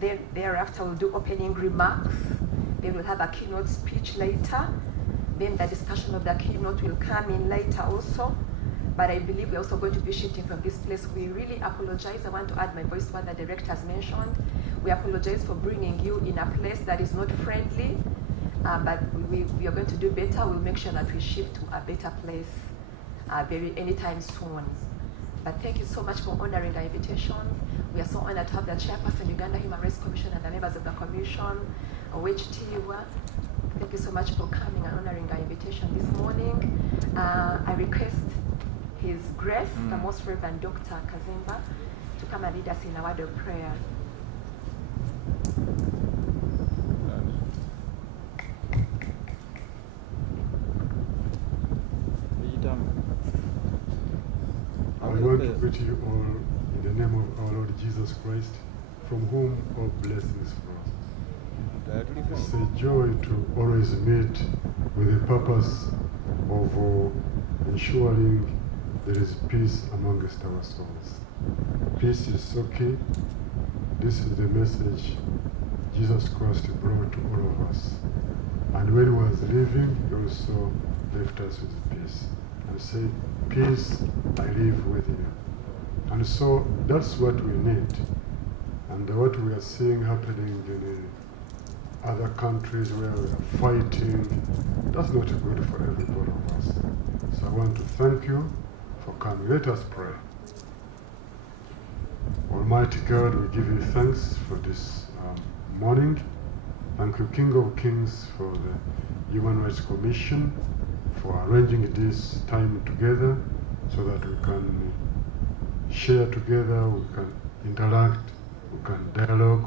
Then thereafter we'll do opening remarks. Then we'll have a keynote speech later. Then the discussion of the keynote will come in later also. But I believe we're also going to be shifting from this place. We really apologize. I want to add my voice to what the director has mentioned. We apologize for bringing you in a place that is not friendly, but we are going to do better. We'll make sure that we shift to a better place anytime soon. But thank you so much for honoring our invitation. We are so honored to have the chairperson, Uganda Human Rights Commission, and the members of the commission, Owechitiibwa. Thank you so much for coming and honoring our invitation this morning. I request His Grace, the Most Reverend Dr. Kazimba, to come and lead us in a word of prayer. I want to greet you all in the name of our Lord Jesus Christ, from whom all blessings flow. It's a joy to always meet with the purpose of ensuring there is peace amongst our souls. Peace is so key. This is the message Jesus Christ brought to all of us. And when he was leaving, he also left us with peace and said, "Peace I leave with you." And so that's what we need. And what we are seeing happening in other countries where we are fighting, that's not good for every one of us. So I want to thank you for coming. Let us pray. Almighty God, we give you thanks for this morning. Thank you, King of Kings, for the Human Rights Commission, for arranging this time together so that we can share together, we can interact, we can dialogue,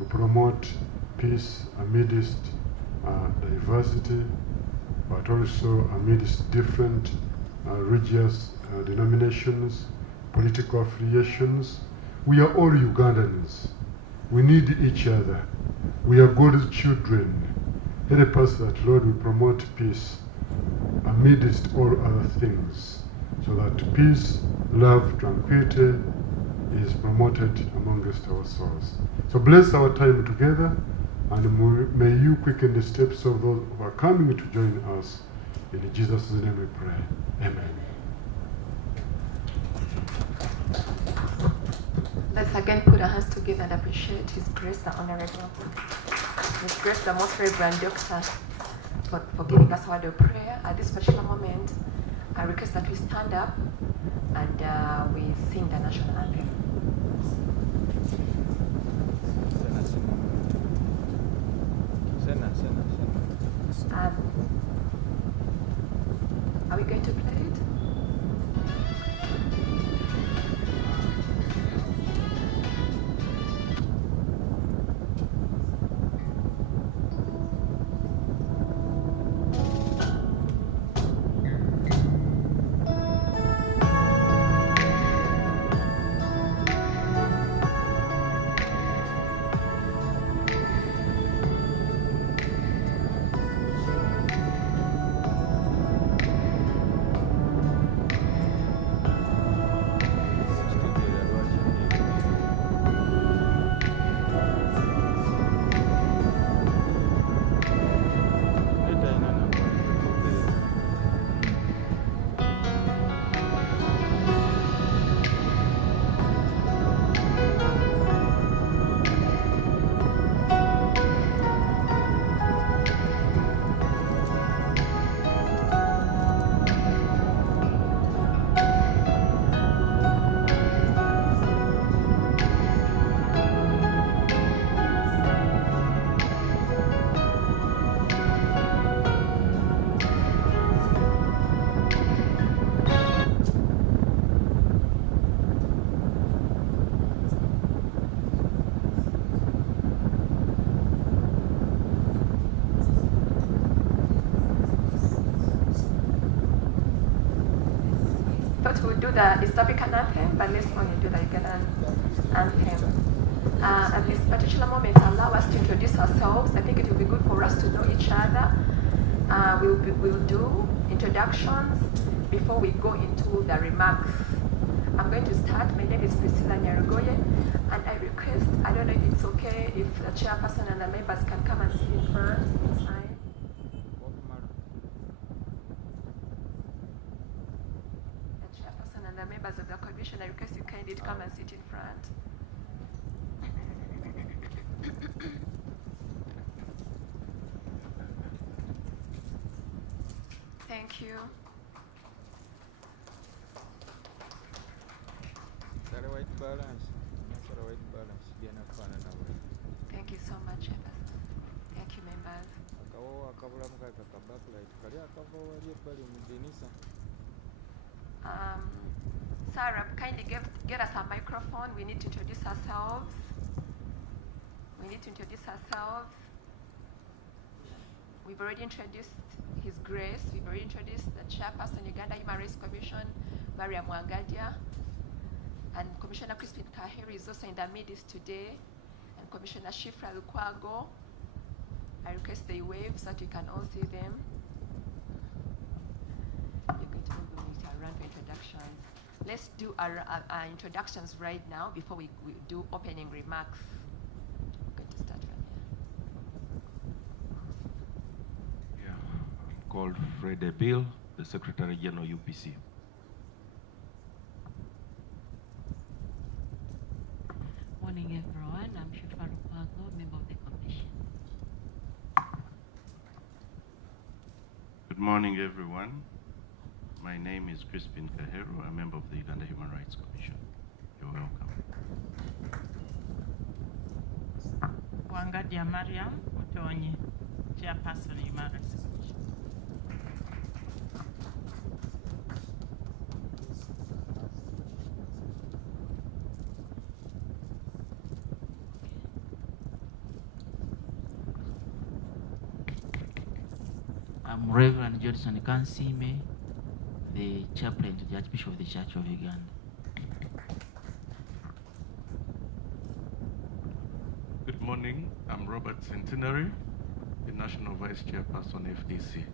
we promote peace amidst diversity, but also amidst different religious denominations, political affiliations. We are all Ugandans. We need each other. We are God's children. Help us that, Lord, we promote peace amidst all other things, so that peace, love, tranquility is promoted amongst our souls. So bless our time together, and may you quicken the steps of those who are coming to join us. In Jesus' name we pray. Amen. Let's again put our hands together and appreciate His Grace, the Honorable, His Grace, the Most Reverend Doctor, for giving us a word of prayer. At this particular moment, I request that we stand up and we sing the national anthem. Are we going to play it? We'll do the East African anthem, but let's only do the Ugandan anthem. At this particular moment, allow us to introduce ourselves. I think it will be good for us to know each other. We'll do introductions before we go into the remarks. I'm going to start. My name is Priscilla Nyarugoye, and I request, I don't know if it's okay, chairperson and the members can come and sit in front inside. The chairperson and the members of the commission, I request you kindly to come and sit in front. Thank you. Thank you so much, Chairperson. Thank you, members. Sarah, kindly get us a microphone. We need to introduce ourselves. We've already introduced His Grace. We've already introduced the chairperson, Uganda Human Rights Commission, Maria Mwangadia. And Commissioner Crispin Kaheru is also in the midst today. And Commissioner Shifra Lukwago. I request they wave so that we can all see them. You're going to move into a round for introductions. Let's do our introductions right now before we do opening remarks. I'm going to start from here. Yeah, I'm called Fred Bill, the Secretary General UPC. Morning, everyone. I'm Shifra Lukwago, member of the commission. Good morning, everyone. My name is Crispin Kaheru, a member of the Uganda Human Rights Commission. You're welcome. Wangadia Mariam Utonyi, Chairperson, Human Rights Commission. I'm Reverend Johnson Kansime, the chaplain to the Archbishop of the Church of Uganda. Good morning. I'm Robert Centenary, the National Vice Chairperson, FDC.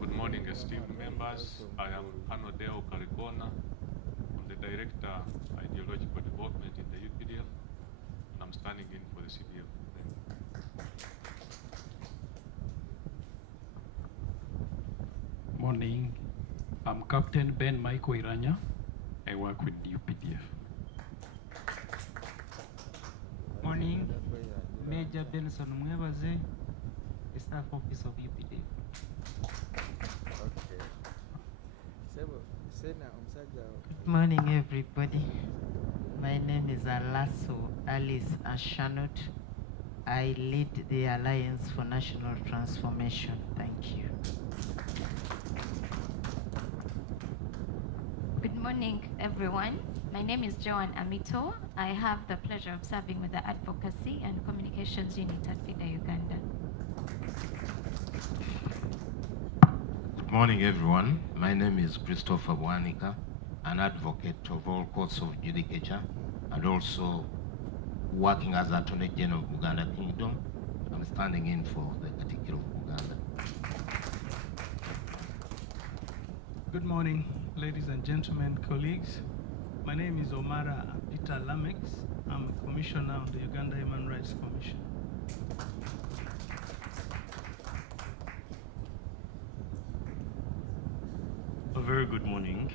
Good morning, esteemed members. I am Hanodeo Karikona. I'm the Director, Ideological Development in the UPDF, and I'm standing in for the CDF. Morning. I'm Captain Ben Michael Iranya. I work with UPDF. Morning. Major Benson Mwebaze, the Staff Office of UPDF. Good morning, everybody. My name is Alaso Alice Ashanut. I lead the Alliance for National Transformation. Thank you. Good morning, everyone. My name is Joan Amito. I have the pleasure of serving with the Advocacy and Communications Unit at FIDA Uganda. Good morning, everyone. My name is Christopher Bwanika, an advocate of all courts of judicature and also working as Attorney General of Uganda Kingdom. I'm standing in for the Katikkiro of Uganda. Good morning, ladies and gentlemen, colleagues. My name is Omara Peter Lamex. I'm a commissioner of the Uganda Human Rights Commission. A very good morning.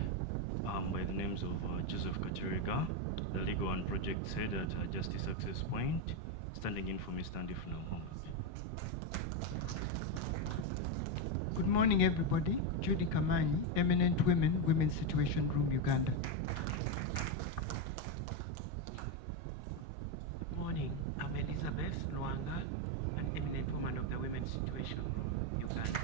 By the names of Joseph Kateriga, the Legal and Project Head at Justice Access Point, standing in for Mr. Ndifuna Mohammed. Good morning, everybody. Judy Kamanyi, Eminent Women, Women's Situation Room, Uganda. Good morning. I'm Elizabeth Luanga, an eminent woman of the Women's Situation Room, Uganda.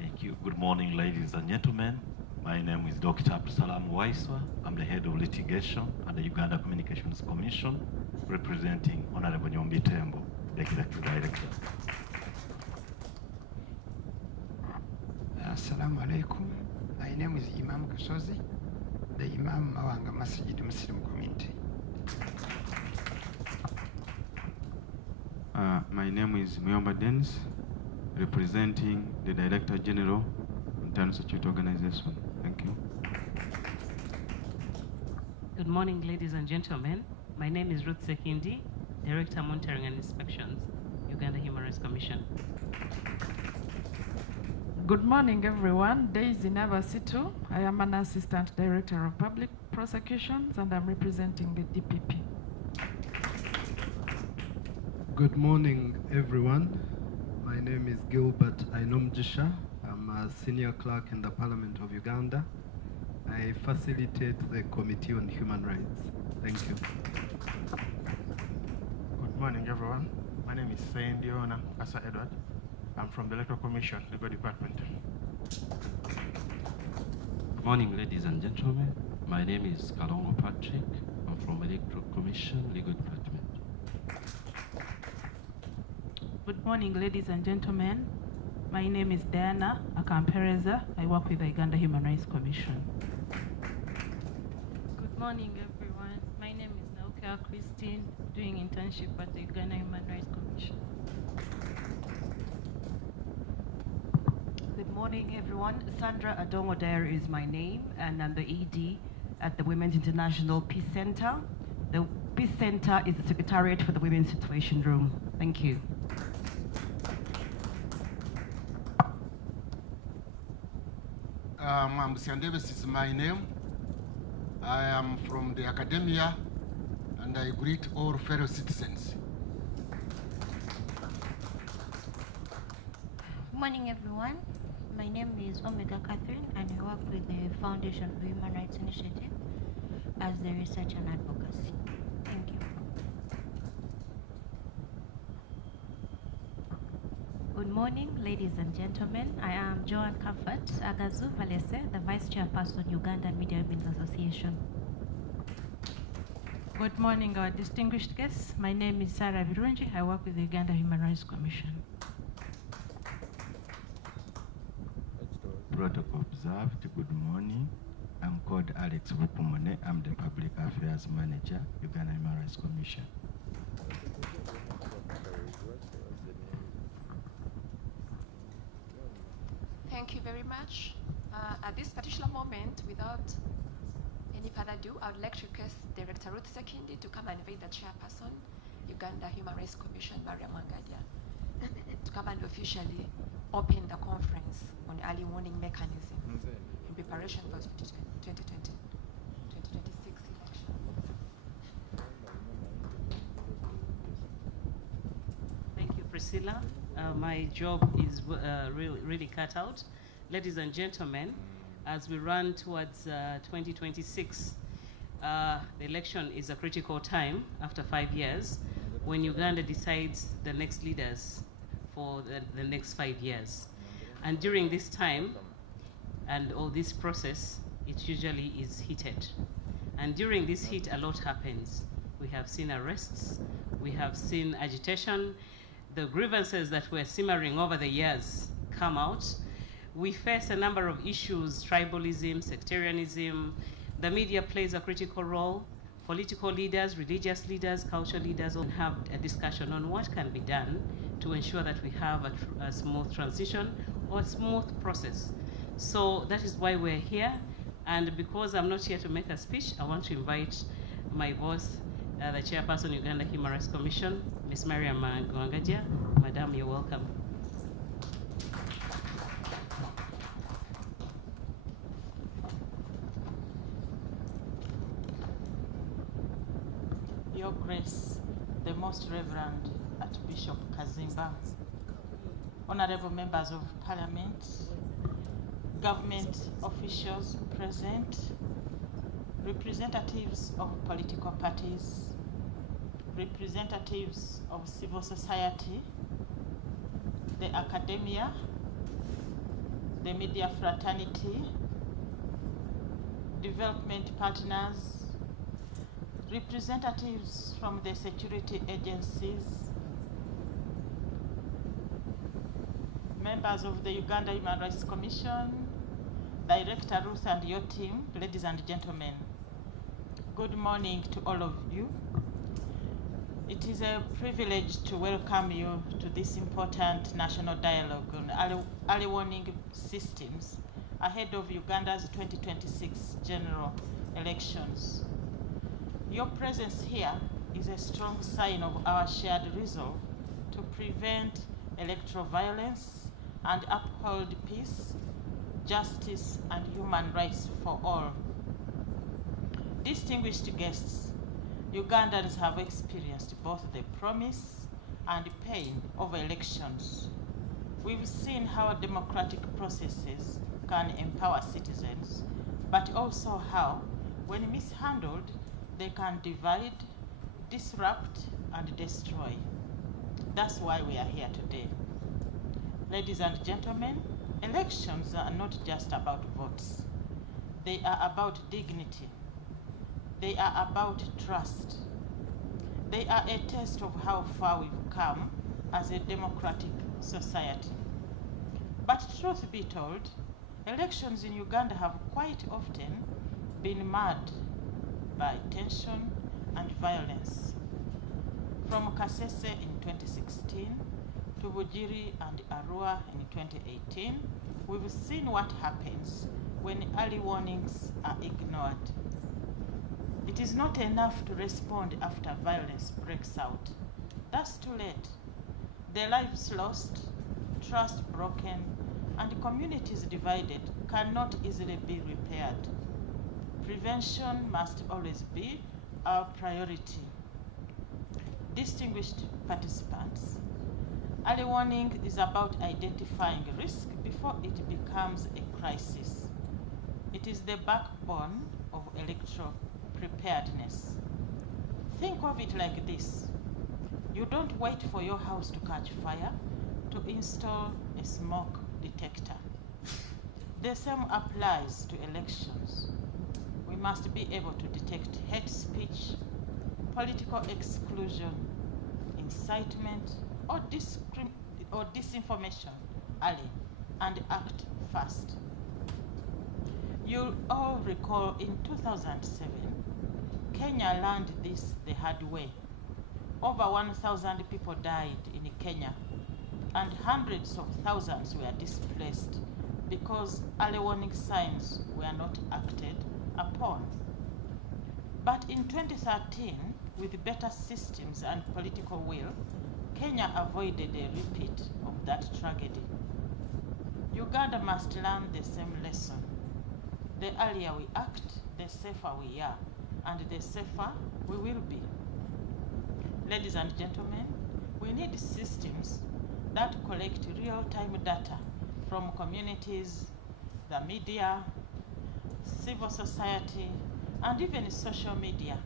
Thank you. Good morning, ladies and gentlemen. My name is Dr. Abdusalam Waiswa. I'm the head of litigation at the Uganda Communications Commission, representing Honorable Nyombi Tembo, the executive director. Assalamu alaikum. My name is Imam Kusozi, the Imam Mawanga Masjid Muslim Community. My name is Muyomba Dennis, representing the Director General, International Security Organization. Thank you. Good morning, ladies and gentlemen. My name is Ruth Sekindi, Director Monitoring and Inspections, Uganda Human Rights Commission. Good morning, everyone. Daisy Navasitu. I am an Assistant Director of Public Prosecutions, and I'm representing the DPP. Good morning, everyone. My name is Gilbert Ainomjisha. I'm a Senior Clerk in the Parliament of Uganda. I facilitate the Committee on Human Rights. Thank you. Good morning, everyone. My name is Saindiona Kasa Edward. I'm from the Electoral Commission, Legal Department. Good morning, ladies and gentlemen. My name is Kalongo Patrick. I'm from Electoral Commission, Legal Department. Good morning, ladies and gentlemen. My name is Diana Akampereza. I work with the Uganda Human Rights Commission. Good morning, everyone. My name is Nauka Christine, doing internship at the Uganda Human Rights Commission. Good morning, everyone. Sandra Adongo Dyer is my name, and I'm the ED at the Women's International Peace Center. The Peace Center is the secretariat for the Women's Situation Room. Thank you. Mambusian Davis is my name. I am from the academia, and I greet all fellow citizens. Good morning, everyone. My name is Omega Catherine, and I work with the Foundation for Human Rights Initiative as the research and advocacy. Thank you. Good morning, ladies and gentlemen. I am Joan Comfort Agazu Valese, the Vice Chairperson, Uganda Media Women's Association. Good morning, our distinguished guests. My name is Sarah Virunji. I work with the Uganda Human Rights Commission. Protocol observed. Good morning. I'm called Alex Vupumone. I'm the Public Affairs Manager, Uganda Human Rights Commission. Thank you very much. At this particular moment, without any further ado, I would like to request Director Ruth Sekindi to come and invite the chairperson, Uganda Human Rights Commission, Maria Mwangadia, to come and officially open the conference on early warning mechanisms in preparation for 2026 election. Thank you, Priscilla. My job is really cut out. Ladies and gentlemen, as we run towards 2026, the election is a critical time after 5 years when Uganda decides the next leaders for the next 5 years. And during this time and all this process, it usually is heated. And during this heat, a lot happens. We have seen arrests, we have seen agitation, the grievances that were simmering over the years come out. We face a number of issues: tribalism, sectarianism. The media plays a critical role. Political leaders, religious leaders, cultural leaders all have a discussion on what can be done to ensure that we have a smooth transition or a smooth process. So that is why we're here. And because I'm not here to make a speech, I want to invite my boss, the chairperson, Uganda Human Rights Commission, Ms. Maria Mwangadia. Madam, you're welcome. Your Grace, the Most Reverend Archbishop Kazimba, honorable members of Parliament, government officials present, representatives of political parties, representatives of civil society, the academia, the media fraternity, development partners, representatives from the security agencies, members of the Uganda Human Rights Commission, Director Ruth and your team, ladies and gentlemen. Good morning to all of you. It is a privilege to welcome you to this important national dialogue on early warning systems ahead of Uganda's 2026 general elections. Your presence here is a strong sign of our shared resolve to prevent electoral violence and uphold peace, justice, and human rights for all. Distinguished guests, Ugandans have experienced both the promise and pain of elections. We've seen how democratic processes can empower citizens, but also how, when mishandled, they can divide, disrupt, and destroy. That's why we are here today. Ladies and gentlemen, elections are not just about votes. They are about dignity. They are about trust. They are a test of how far we've come as a democratic society. But truth be told, elections in Uganda have quite often been marred by tension and violence. From Kasese in 2016 to Bujiri and Arua in 2018, we've seen what happens when early warnings are ignored. It is not enough to respond after violence breaks out. That's too late. The lives lost, trust broken, and communities divided cannot easily be repaired. Prevention must always be our priority. Distinguished participants, early warning is about identifying risk before it becomes a crisis. It is the backbone of electoral preparedness. Think of it like this. You don't wait for your house to catch fire to install a smoke detector. The same applies to elections. We must be able to detect hate speech, political exclusion, incitement, or disinformation early and act fast. You'll all recall in 2007, Kenya learned this the hard way. Over 1,000 people died in Kenya, and hundreds of thousands were displaced because early warning signs were not acted upon. But in 2013, with better systems and political will, Kenya avoided a repeat of that tragedy. Uganda must learn the same lesson. The earlier we act, the safer we are, and the safer we will be. Ladies and gentlemen, we need systems that collect real-time data from communities, the media, civil society, and even social media.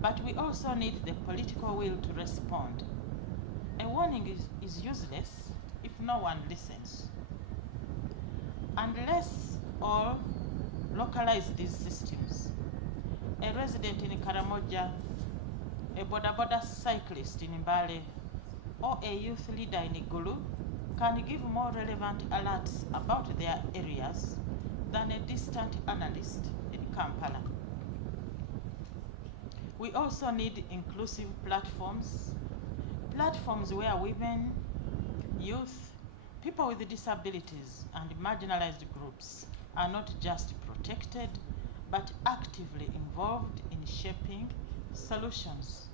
But we also need the political will to respond. A warning is useless if no one listens. Unless all localize these systems, a resident in Karamoja, a boda cyclist in Mbale, or a youth leader in Igulu can give more relevant alerts about their areas than a distant analyst in Kampala. We also need inclusive platforms where women, youth, people with disabilities, and marginalized groups are not just protected, but actively involved in shaping solutions.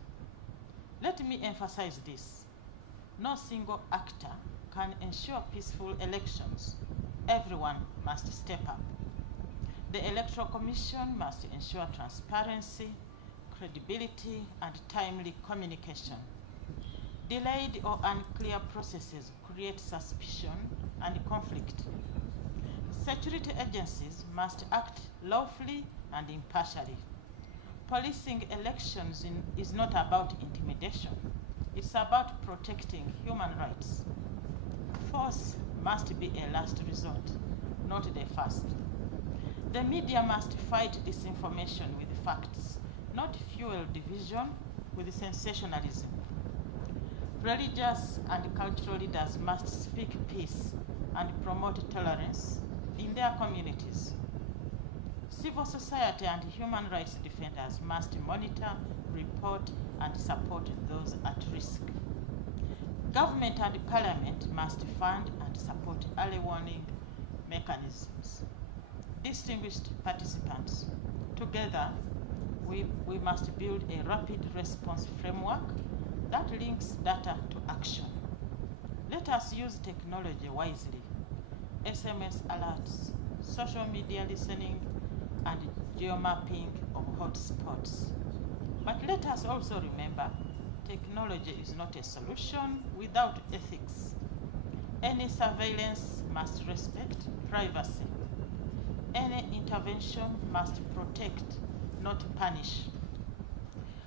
Let me emphasize this. No single actor can ensure peaceful elections. Everyone must step up. The Electoral Commission must ensure transparency, credibility, and timely communication. Delayed or unclear processes create suspicion and conflict. Security agencies must act lawfully and impartially. Policing elections is not about intimidation. It's about protecting human rights. Force must be a last resort, not the first. The media must fight disinformation with facts, not fuel division with sensationalism. Religious and cultural leaders must speak peace and promote tolerance in their communities. Civil society and human rights defenders must monitor, report, and support those at risk. Government and parliament must fund and support early warning mechanisms. Distinguished participants, together we must build a rapid response framework that links data to action. Let us use technology wisely. SMS alerts, social media listening, and geomapping of hotspots. But let us also remember, technology is not a solution without ethics. Any surveillance must respect privacy. Any intervention must protect, not punish.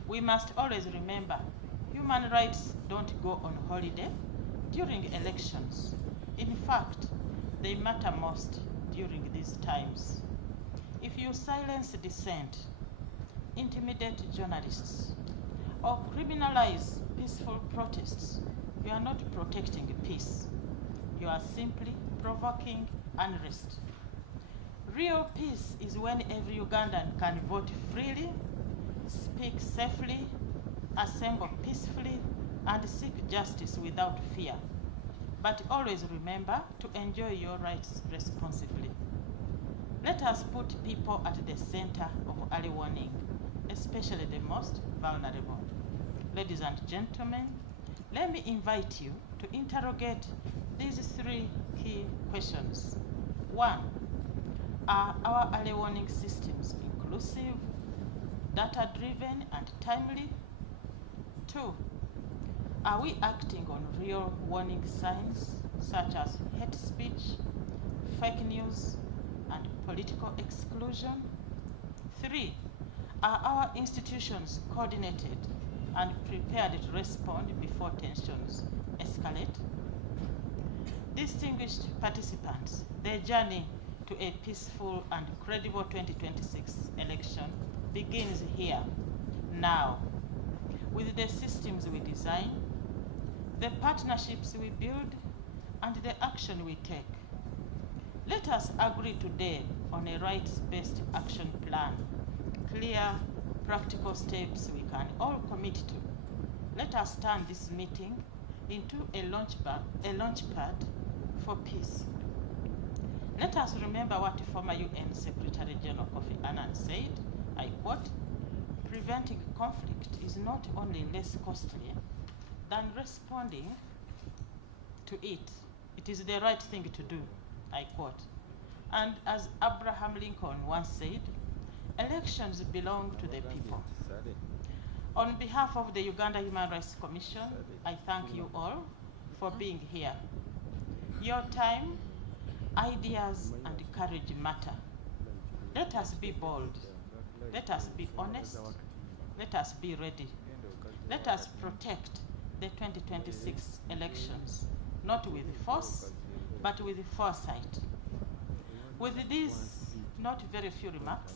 We must always remember, human rights don't go on holiday during elections. In fact, they matter most during these times. If you silence dissent, intimidate journalists, or criminalize peaceful protests, you are not protecting peace. You are simply provoking unrest. Real peace is when every Ugandan can vote freely, speak safely, assemble peacefully, and seek justice without fear. But always remember to enjoy your rights responsibly. Let us put people at the center of early warning, especially the most vulnerable. Ladies and gentlemen, let me invite you to interrogate these three key questions. 1, are our early warning systems inclusive, data-driven, and timely? 2, are we acting on real warning signs such as hate speech, fake news, and political exclusion? 3, are our institutions coordinated and prepared to respond before tensions escalate? Distinguished participants, the journey to a peaceful and credible 2026 election begins here, now, with the systems we design, the partnerships we build, and the action we take. Let us agree today on a rights-based action plan, clear, practical steps we can all commit to. Let us turn this meeting into a launchpad for peace. Let us remember what former UN Secretary General Kofi Annan said, I quote, "Preventing conflict is not only less costly than responding to it. It is the right thing to do," I quote. And as Abraham Lincoln once said, elections belong to the people. On behalf of the Uganda Human Rights Commission, I thank you all for being here. Your time, ideas, and courage matter. Let us be bold. Let us be honest. Let us be ready. Let us protect the 2026 elections, not with force, but with foresight. With these not very few remarks,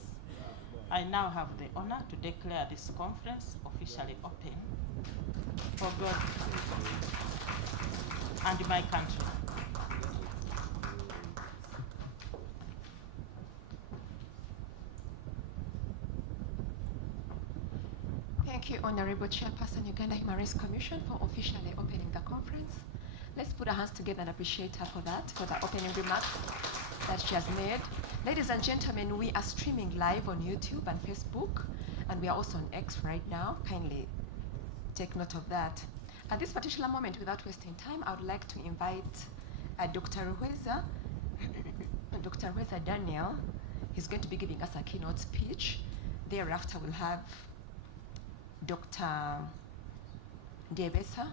I now have the honor to declare this conference officially open for God and my country. Thank you, Honorable Chairperson, Uganda Human Rights Commission, for officially opening the conference. Let's put our hands together and appreciate her for that, for the opening remarks that she has made. Ladies and gentlemen, we are streaming live on YouTube and Facebook, and we are also on X right now. Kindly take note of that. At this particular moment, without wasting time, I would like to invite Dr. Ruhweza, Dr. Ruhweza Daniel. He's going to be giving us a keynote speech. Thereafter, we'll have Dr. Ndebesa,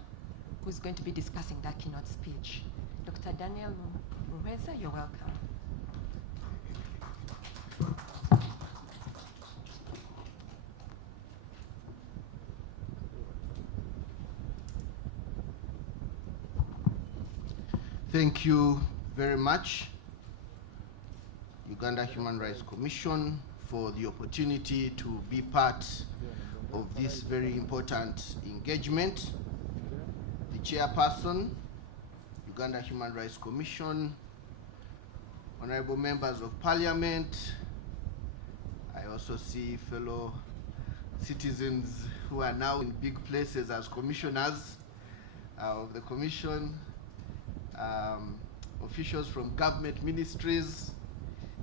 who's going to be discussing that keynote speech. Dr. Daniel Ruhweza, you're welcome. Thank you very much, Uganda Human Rights Commission, for the opportunity to be part of this very important engagement. The chairperson, Uganda Human Rights Commission, honorable members of parliament, I also see fellow citizens who are now in big places as commissioners of the commission, officials from government ministries,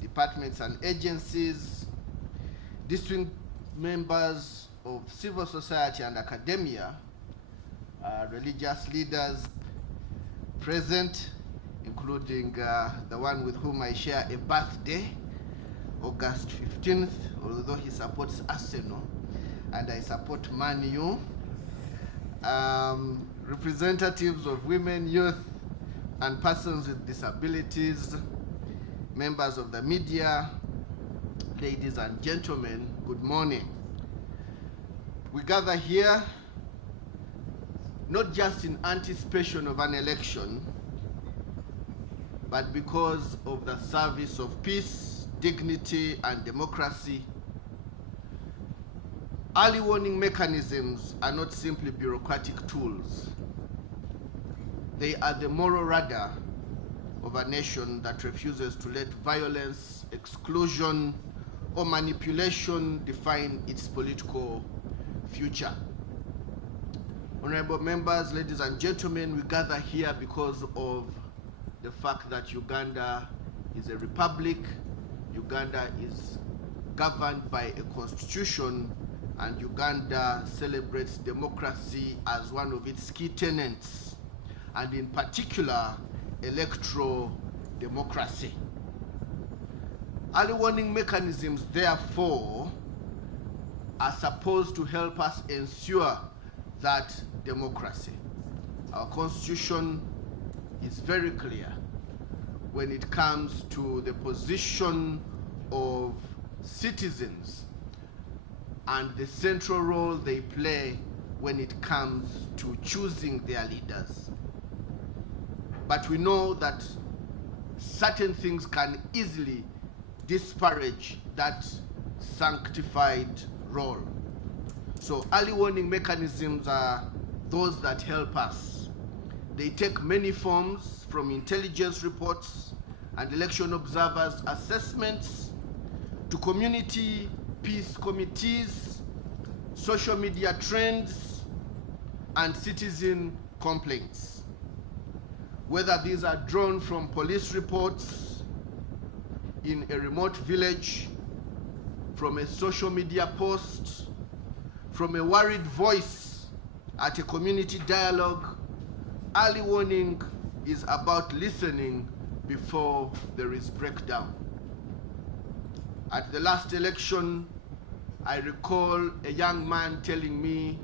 departments and agencies, members of civil society and academia, religious leaders present, including the one with whom I share a birthday, August 15th, although he supports Arsenal and I support Man U. Representatives of women, youth, and persons with disabilities, members of the media, ladies and gentlemen, good morning. We gather here not just in anticipation of an election, but because of the service of peace, dignity, and democracy. Early warning mechanisms are not simply bureaucratic tools. They are the moral radar of a nation that refuses to let violence, exclusion, or manipulation define its political future. Honorable members, ladies and gentlemen, we gather here because of the fact that Uganda is a republic. Uganda is governed by a constitution, and Uganda celebrates democracy as one of its key tenets, and in particular, electoral democracy. Early warning mechanisms, therefore, are supposed to help us ensure that democracy. Our constitution is very clear when it comes to the position of citizens and the central role they play when it comes to choosing their leaders. But we know that certain things can easily disparage that sanctified role. So early warning mechanisms are those that help us. They take many forms, from intelligence reports and election observers' assessments to community peace committees, social media trends, and citizen complaints. Whether these are drawn from police reports in a remote village, from a social media post, from a worried voice at a community dialogue, early warning is about listening before there is breakdown. At the last election, I recall a young man telling me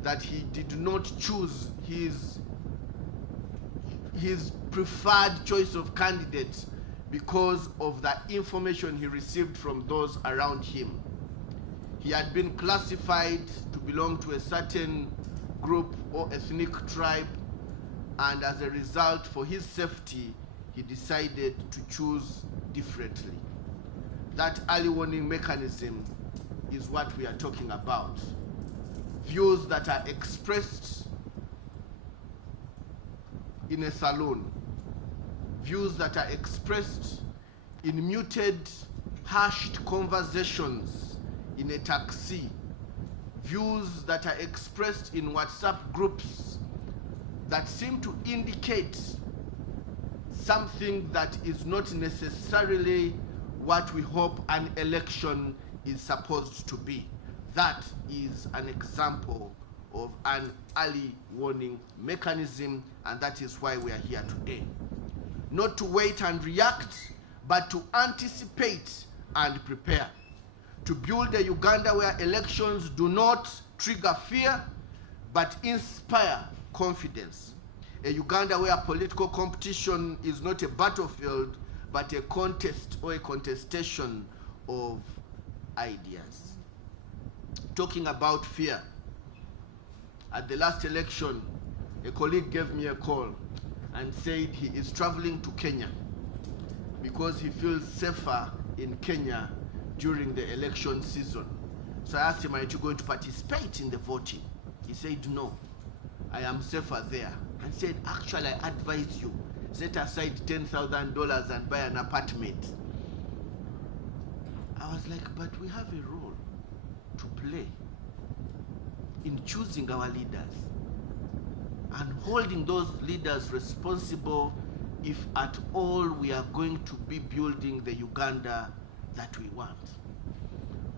that he did not choose his preferred choice of candidate because of the information he received from those around him. He had been classified to belong to a certain group or ethnic tribe, and as a result, for his safety, he decided to choose differently. That early warning mechanism is what we are talking about. Views that are expressed in a saloon, views that are expressed in muted, hushed conversations in a taxi, views that are expressed in WhatsApp groups that seem to indicate something that is not necessarily what we hope an election is supposed to be. That is an example of an early warning mechanism, and that is why we are here today. Not to wait and react, but to anticipate and prepare. To build a Uganda where elections do not trigger fear, but inspire confidence. A Uganda where political competition is not a battlefield, but a contest or a contestation of ideas. Talking about fear, at the last election, a colleague gave me a call and said he is traveling to Kenya because he feels safer in Kenya during the election season. So I asked him, are you going to participate in the voting? He said, no, I am safer there. And said, actually, I advise you, set aside $10,000 and buy an apartment. I was like, but we have a role to play in choosing our leaders and holding those leaders responsible if at all we are going to be building the Uganda that we want.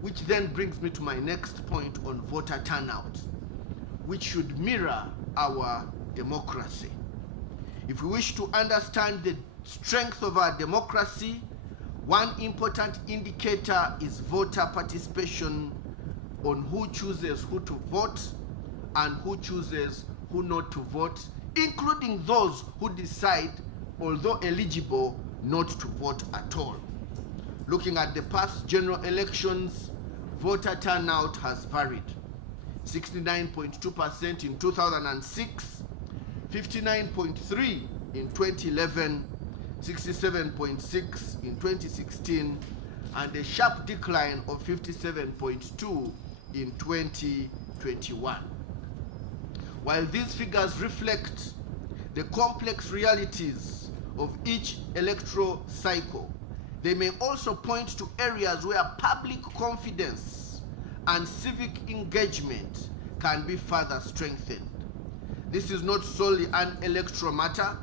which then brings me to my next point on voter turnout, which should mirror our democracy. If we wish to understand the strength of our democracy, one important indicator is voter participation on who chooses who to vote and who chooses who not to vote, including those who decide, although eligible, not to vote at all. Looking at the past general elections, voter turnout has varied. 69.2% in 2006, 59.3% in 2011, 67.6% in 2016, and a sharp decline of 57.2% in 2021. While these figures reflect the complex realities of each electoral cycle, they may also point to areas where public confidence and civic engagement can be further strengthened. This is not solely an electoral matter.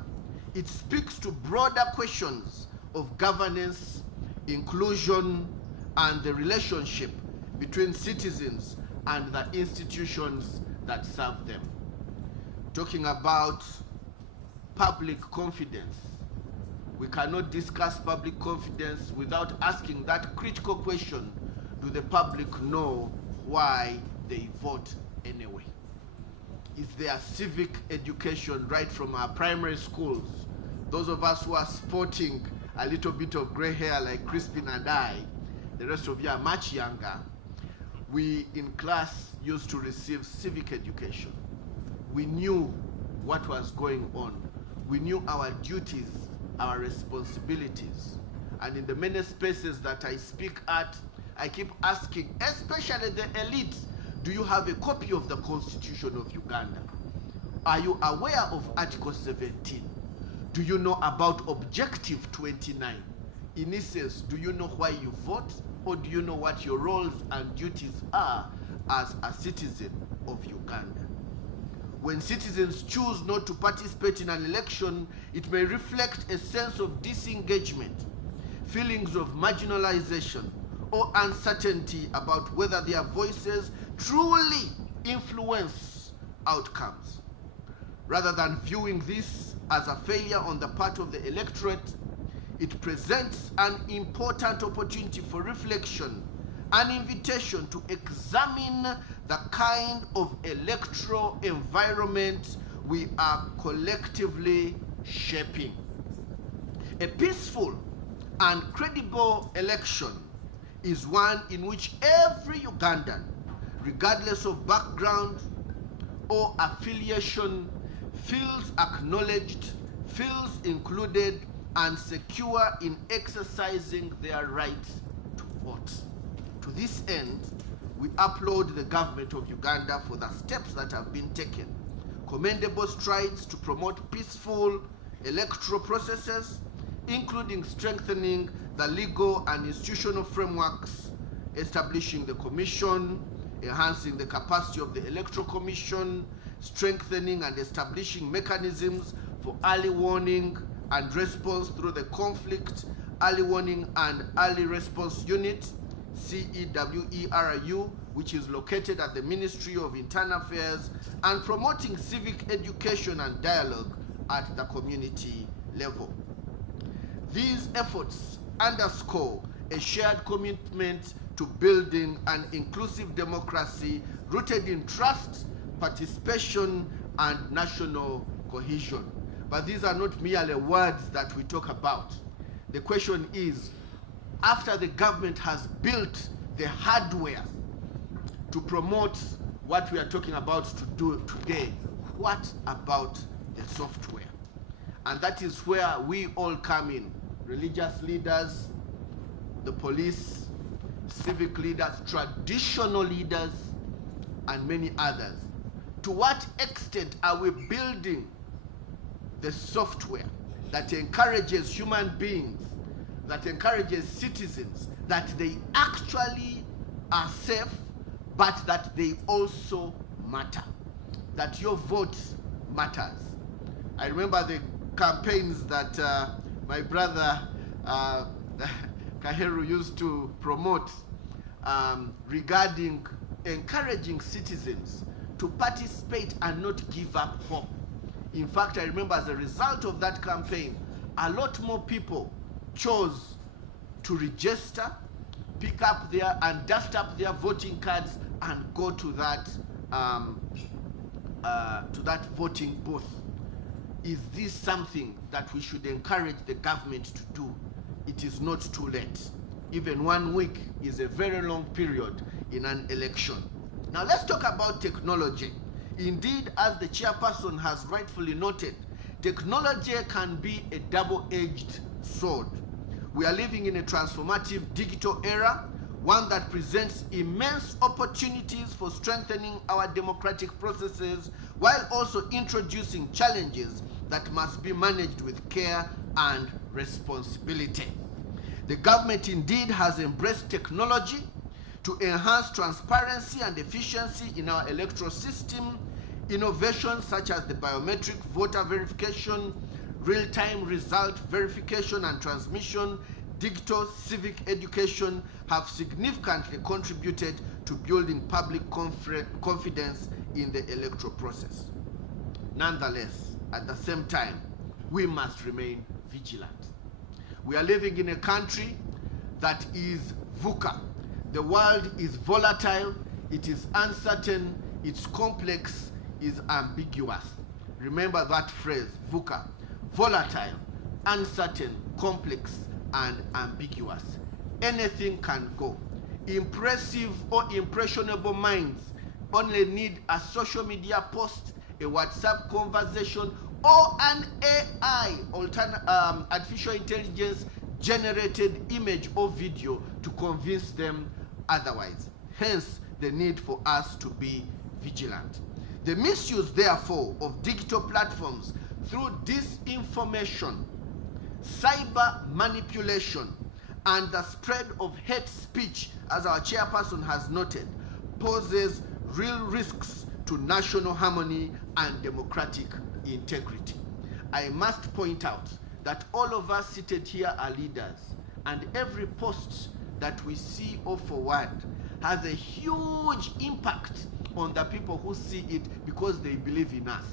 It speaks to broader questions of governance, inclusion, and the relationship between citizens and the institutions that serve them. Talking about public confidence, we cannot discuss public confidence without asking that critical question: do the public know why they vote anyway? Is there civic education right from our primary schools? Those of us who are sporting a little bit of gray hair like Crispin and I, the rest of you are much younger, we in class used to receive civic education. We knew what was going on. We knew our duties, our responsibilities. And in the many spaces that I speak at, I keep asking, especially the elite, do you have a copy of the Constitution of Uganda? Are you aware of Article 17? Do you know about Objective 29? In essence, do you know why you vote, or do you know what your roles and duties are as a citizen of Uganda? When citizens choose not to participate in an election, it may reflect a sense of disengagement, feelings of marginalization, or uncertainty about whether their voices truly influence outcomes. Rather than viewing this as a failure on the part of the electorate, it presents an important opportunity for reflection, an invitation to examine the kind of electoral environment we are collectively shaping. A peaceful and credible election is one in which every Ugandan, regardless of background or affiliation, feels acknowledged, feels included, and secure in exercising their right to vote. To this end, we applaud the government of Uganda for the steps that have been taken. Commendable strides to promote peaceful electoral processes, including strengthening the legal and institutional frameworks, establishing the commission, enhancing the capacity of the Electoral Commission, strengthening and establishing mechanisms for early warning and response through the Conflict Early Warning and Early Response Unit, CEWERU, which is located at the Ministry of Internal Affairs, and promoting civic education and dialogue at the community level. These efforts underscore a shared commitment to building an inclusive democracy rooted in trust, participation, and national cohesion. But these are not merely words that we talk about. The question is, after the government has built the hardware to promote what we are talking about to do today, what about the software? And that is where we all come in. Religious leaders, the police, civic leaders, traditional leaders, and many others. To what extent are we building the software that encourages human beings, that encourages citizens, that they actually are safe, but that they also matter, that your vote matters? I remember the campaigns that my brother Kaheru used to promote regarding encouraging citizens to participate and not give up hope. In fact, I remember as a result of that campaign, a lot more people chose to register, pick up their and dust up their voting cards and go to that voting booth. Is this something that we should encourage the government to do? It is not too late. Even 1 week is a very long period in an election. Now let's talk about technology. Indeed, as the chairperson has rightfully noted, technology can be a double-edged sword. We are living in a transformative digital era, one that presents immense opportunities for strengthening our democratic processes while also introducing challenges that must be managed with care and responsibility. The government indeed has embraced technology to enhance transparency and efficiency in our electoral system. Innovations such as the biometric voter verification, real-time result verification and transmission, digital civic education have significantly contributed to building public confidence in the electoral process. Nonetheless, at the same time, we must remain vigilant. We are living in a country that is VUCA. The world is volatile, it is uncertain, it's complex, is ambiguous. Remember that phrase, VUCA. Volatile, uncertain, complex, and ambiguous. Anything can go. Impressive or impressionable minds only need a social media post, a WhatsApp conversation, or an AI, artificial intelligence generated image or video to convince them otherwise. Hence, the need for us to be vigilant. The misuse, therefore, of digital platforms through disinformation, cyber manipulation, and the spread of hate speech, as our chairperson has noted, poses real risks to national harmony and democratic integrity. I must point out that all of us seated here are leaders, and every post that we see or forward has a huge impact on the people who see it because they believe in us,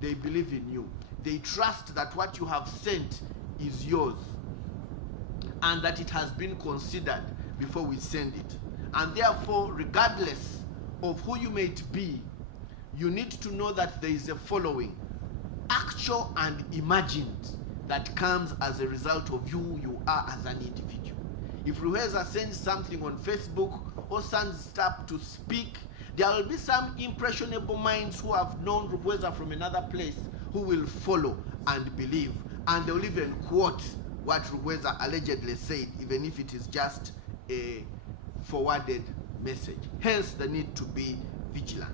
they believe in you, they trust that what you have sent is yours and that it has been considered before we send it. And therefore, regardless of who you may be, you need to know that there is a following, actual and imagined, that comes as a result of who you are as an individual. If Ruheza sends something on Facebook or sends stuff to speak, there will be some impressionable minds who have known Ruheza from another place who will follow and believe, and they will even quote what Ruheza allegedly said, even if it is just a forwarded message. Hence the need to be vigilant.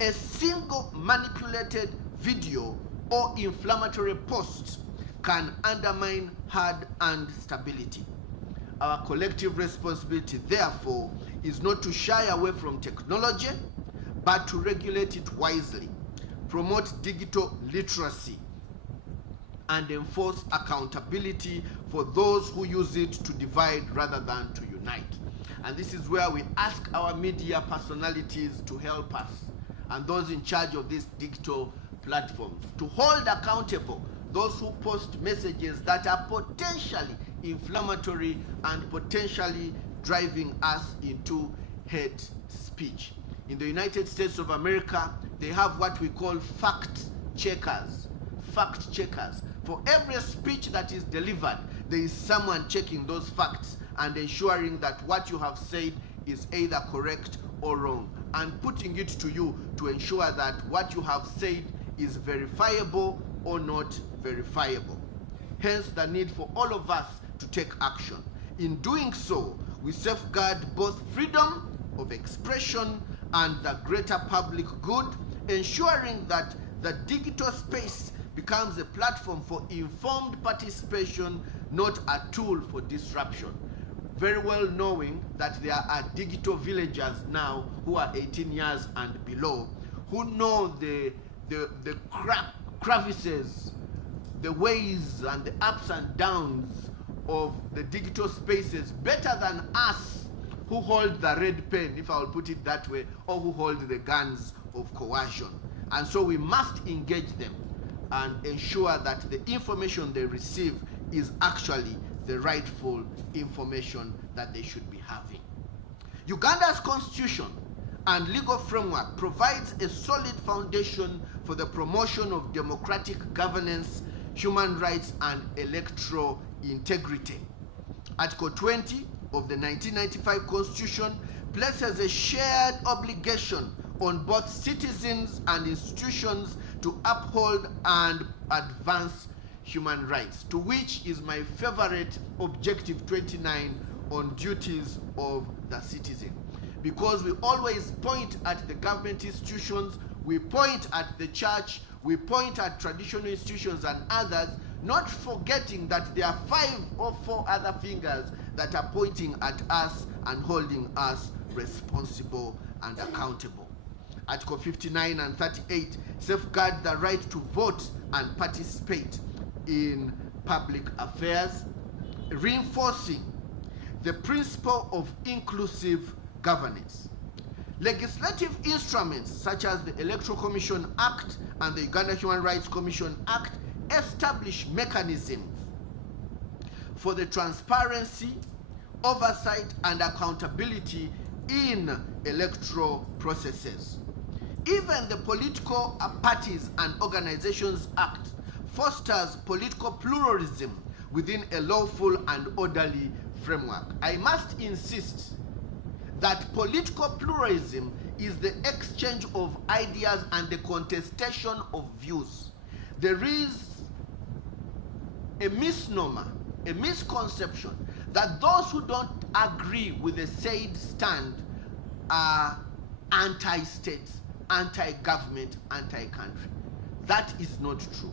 A single manipulated video or inflammatory post can undermine hard-earned stability. Our collective responsibility, therefore, is not to shy away from technology, but to regulate it wisely, promote digital literacy, and enforce accountability for those who use it to divide rather than to unite. And this is where we ask our media personalities to help us, and those in charge of these digital platforms, to hold accountable those who post messages that are potentially inflammatory and potentially driving us into hate speech. In the United States of America, they have what we call fact checkers. Fact checkers. For every speech that is delivered, there is someone checking those facts and ensuring that what you have said is either correct or wrong, and putting it to you to ensure that what you have said is verifiable or not verifiable. Hence the need for all of us to take action. In doing so, we safeguard both freedom of expression and the greater public good, ensuring that the digital space becomes a platform for informed participation, not a tool for disruption. Very well knowing that there are digital villagers now who are 18 years and below, who know the crevices, the ways and the ups and downs of the digital spaces better than us who hold the red pen, if I'll put it that way, or who hold the guns of coercion. And so we must engage them and ensure that the information they receive is actually the rightful information that they should be having. Uganda's constitution and legal framework provides a solid foundation for the promotion of democratic governance, human rights, and electoral integrity. Article 20 of the 1995 Constitution places a shared obligation on both citizens and institutions to uphold and advance human rights, to which is my favorite Objective 29 on duties of the citizen. Because we always point at the government institutions, we point at the church, we point at traditional institutions and others, not forgetting that there are 5 or 4 other fingers that are pointing at us and holding us responsible and accountable. Article 59 and 38 safeguard the right to vote and participate in public affairs, reinforcing the principle of inclusive governance. Legislative instruments such as the Electoral Commission Act and the Uganda Human Rights Commission Act establish mechanisms for the transparency, oversight, and accountability in electoral processes. Even the Political Parties and Organizations Act fosters political pluralism within a lawful and orderly framework. I must insist that political pluralism is the exchange of ideas and the contestation of views. There is a misnomer, a misconception that those who don't agree with the said stand are anti-state, anti-government, anti-country. That is not true.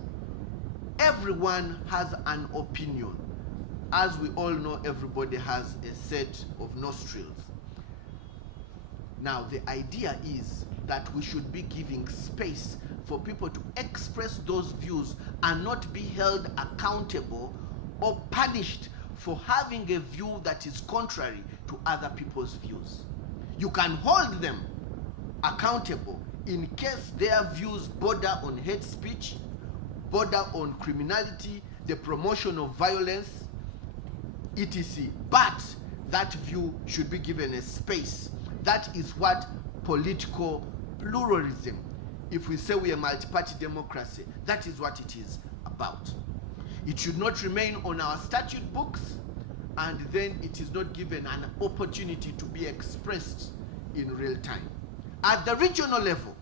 Everyone has an opinion. As we all know, everybody has a set of nostrils. Now, the idea is that we should be giving space for people to express those views and not be held accountable or punished for having a view that is contrary to other people's views. You can hold them accountable in case their views border on hate speech, border on criminality, the promotion of violence, etc. But that view should be given a space. That is what political pluralism, if we say we are a multi-party democracy, that is what it is about. It should not remain on our statute books, and then it is not given an opportunity to be expressed in real time. At the regional level,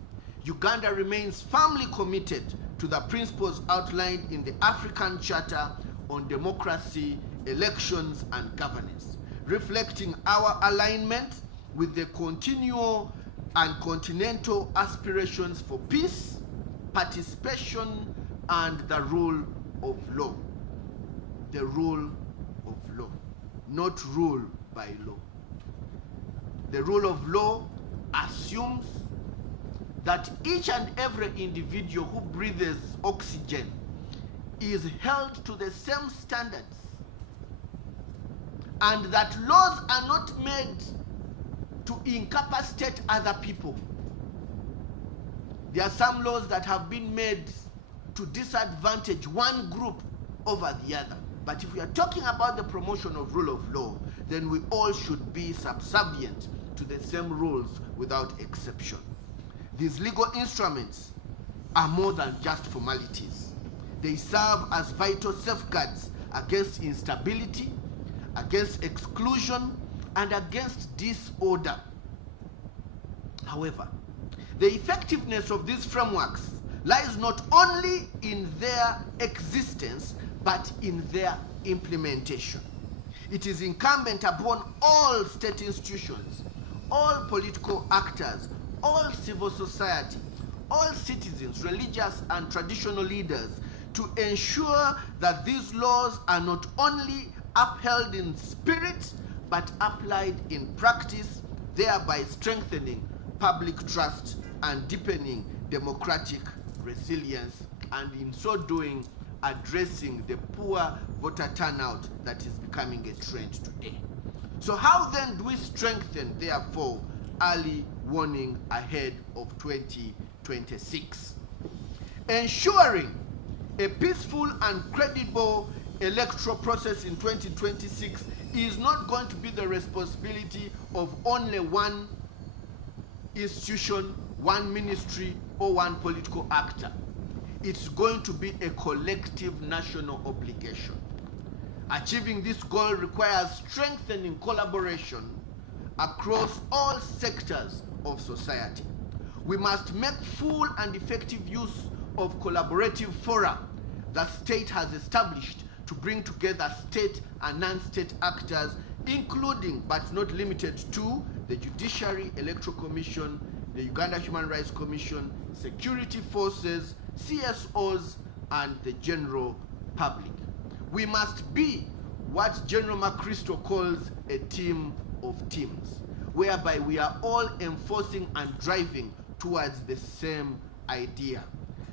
Uganda remains firmly committed to the principles outlined in the African Charter on Democracy, Elections, and Governance, reflecting our alignment with the continual and continental aspirations for peace, participation, and the rule of law. The rule of law, not rule by law. The rule of law assumes that each and every individual who breathes oxygen is held to the same standards, and that laws are not made to incapacitate other people. There are some laws that have been made to disadvantage one group over the other. But if we are talking about the promotion of rule of law, then we all should be subservient to the same rules without exception. These legal instruments are more than just formalities. They serve as vital safeguards against instability, against exclusion, and against disorder. However, the effectiveness of these frameworks lies not only in their existence, but in their implementation. It is incumbent upon all state institutions, all political actors, all civil society, all citizens, religious and traditional leaders, to ensure that these laws are not only upheld in spirit, but applied in practice, thereby strengthening public trust and deepening democratic resilience, and in so doing, addressing the poor voter turnout that is becoming a trend today. So how then do we strengthen, therefore, early warning ahead of 2026? Ensuring a peaceful and credible electoral process in 2026 is not going to be the responsibility of only one institution, one ministry, or one political actor. It's going to be a collective national obligation. Achieving this goal requires strengthening collaboration across all sectors of society. We must make full and effective use of collaborative fora that state has established to bring together state and non-state actors, including but not limited to the Judiciary, Electoral Commission, the Uganda Human Rights Commission, security forces, CSOs, and the general public. We must be what General McChrystal calls a team of teams, whereby we are all enforcing and driving towards the same idea.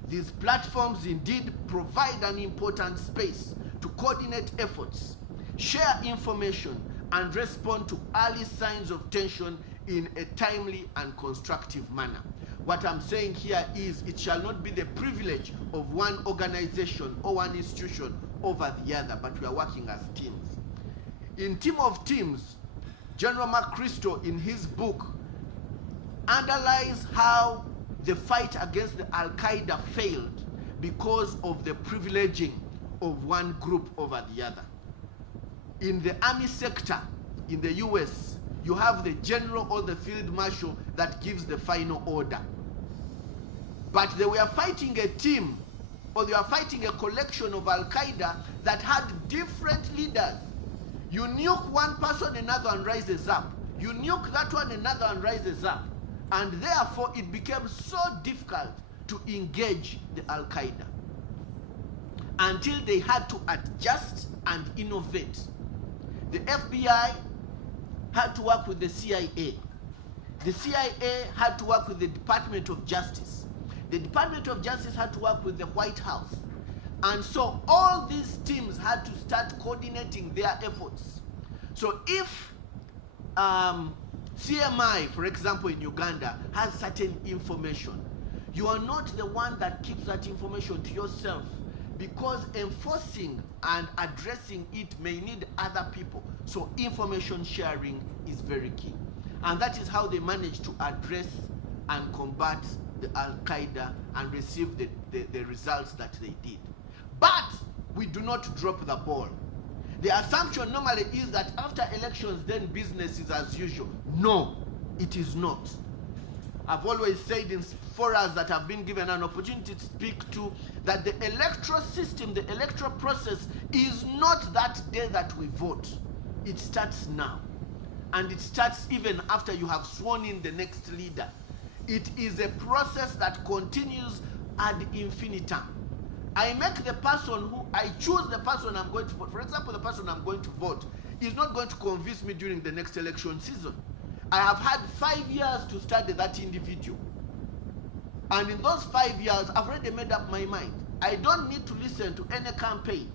These platforms indeed provide an important space to coordinate efforts, share information, and respond to early signs of tension in a timely and constructive manner. What I'm saying here is it shall not be the privilege of one organization or one institution over the other, but we are working as teams. In Team of Teams, General McChrystal in his book underlies how the fight against the Al-Qaeda failed because of the privileging of one group over the other. In the army sector in the US, you have the general or the field marshal that gives the final order. But they were fighting a team, or they were fighting a collection of Al-Qaeda that had different leaders. You nuke one person, another one rises up. You nuke that one, another one rises up. And therefore, it became so difficult to engage the Al-Qaeda until they had to adjust and innovate. The FBI had to work with the CIA. The CIA had to work with the Department of Justice. The Department of Justice had to work with the White House. And so all these teams had to start coordinating their efforts. So if CMI, for example, in Uganda, has certain information, you are not the one that keeps that information to yourself, because enforcing and addressing it may need other people. So information sharing is very key. And that is how they managed to address and combat the Al-Qaeda and receive the results that they did. But we do not drop the ball. The assumption normally is that after elections, then business is as usual. No, it is not. I've always said in forums that have been given an opportunity to speak to, that the electoral system, the electoral process is not that day that we vote. It starts now. And it starts even after you have sworn in the next leader. It is a process that continues ad infinitum. I make the person who, I choose the person I'm going to vote. For example, the person I'm going to vote is not going to convince me during the next election season. I have had 5 years to study that individual. And in those 5 years, I've already made up my mind. I don't need to listen to any campaign.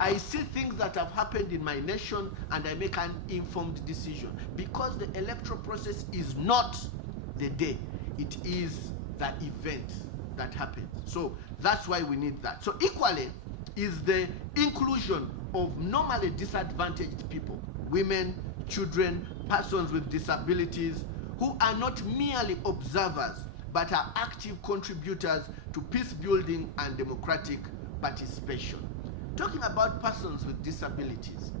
I see things that have happened in my nation and I make an informed decision. Because the electoral process is not the day, it is the event that happens. So that's why we need that. So equally is the inclusion of normally disadvantaged people, women, children, persons with disabilities, who are not merely observers, but are active contributors to peace building and democratic participation. Talking about persons with disabilities,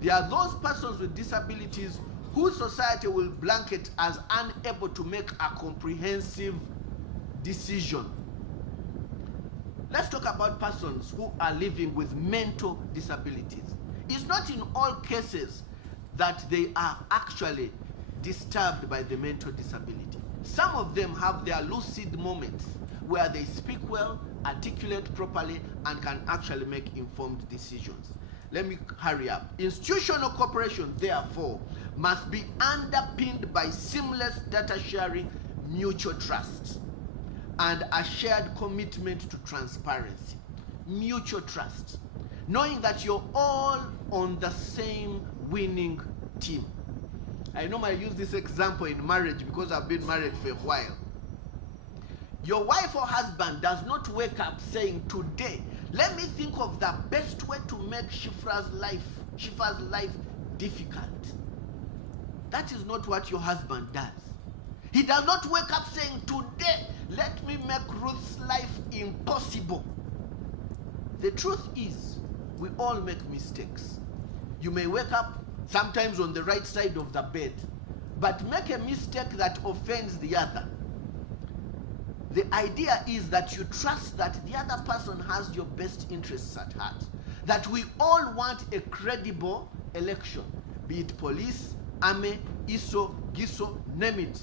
there are those persons with disabilities who society will blanket as unable to make a comprehensive decision. Let's talk about persons who are living with mental disabilities. It's not in all cases that they are actually disturbed by the mental disability. Some of them have their lucid moments where they speak well, articulate properly, and can actually make informed decisions. Let me hurry up. Institutional cooperation, therefore, must be underpinned by seamless data sharing, mutual trust, and a shared commitment to transparency. Mutual trust. Knowing that you're all on the same winning team. I normally use this example in marriage because I've been married for a while. Your wife or husband does not wake up saying, today, let me think of the best way to make Shifra's life difficult. That is not what your husband does. He does not wake up saying, today, let me make Ruth's life impossible. The truth is, we all make mistakes. You may wake up sometimes on the right side of the bed, but make a mistake that offends the other. The idea is that you trust that the other person has your best interests at heart. That we all want a credible election, be it police, army, ISO, GISO, name it.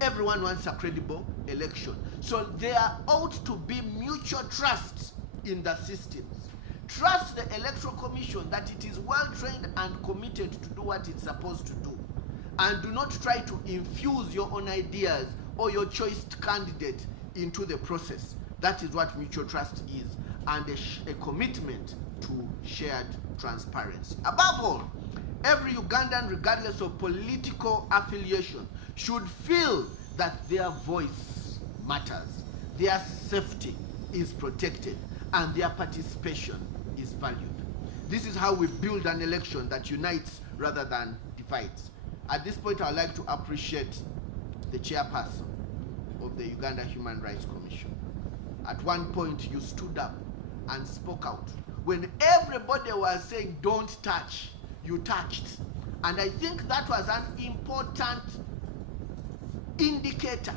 Everyone wants a credible election. So there ought to be mutual trust in the systems. Trust the Electoral Commission that it is well trained and committed to do what it's supposed to do. And do not try to infuse your own ideas or your choiced candidate into the process. That is what mutual trust is, and a commitment to shared transparency. Above all, every Ugandan, regardless of political affiliation, should feel that their voice matters, their safety is protected, and their participation is valued. This is how we build an election that unites rather than divides. At this point, I'd like to appreciate the chairperson of the Uganda Human Rights Commission. At one point, you stood up and spoke out. When everybody was saying, don't touch, you touched. And I think that was an important indicator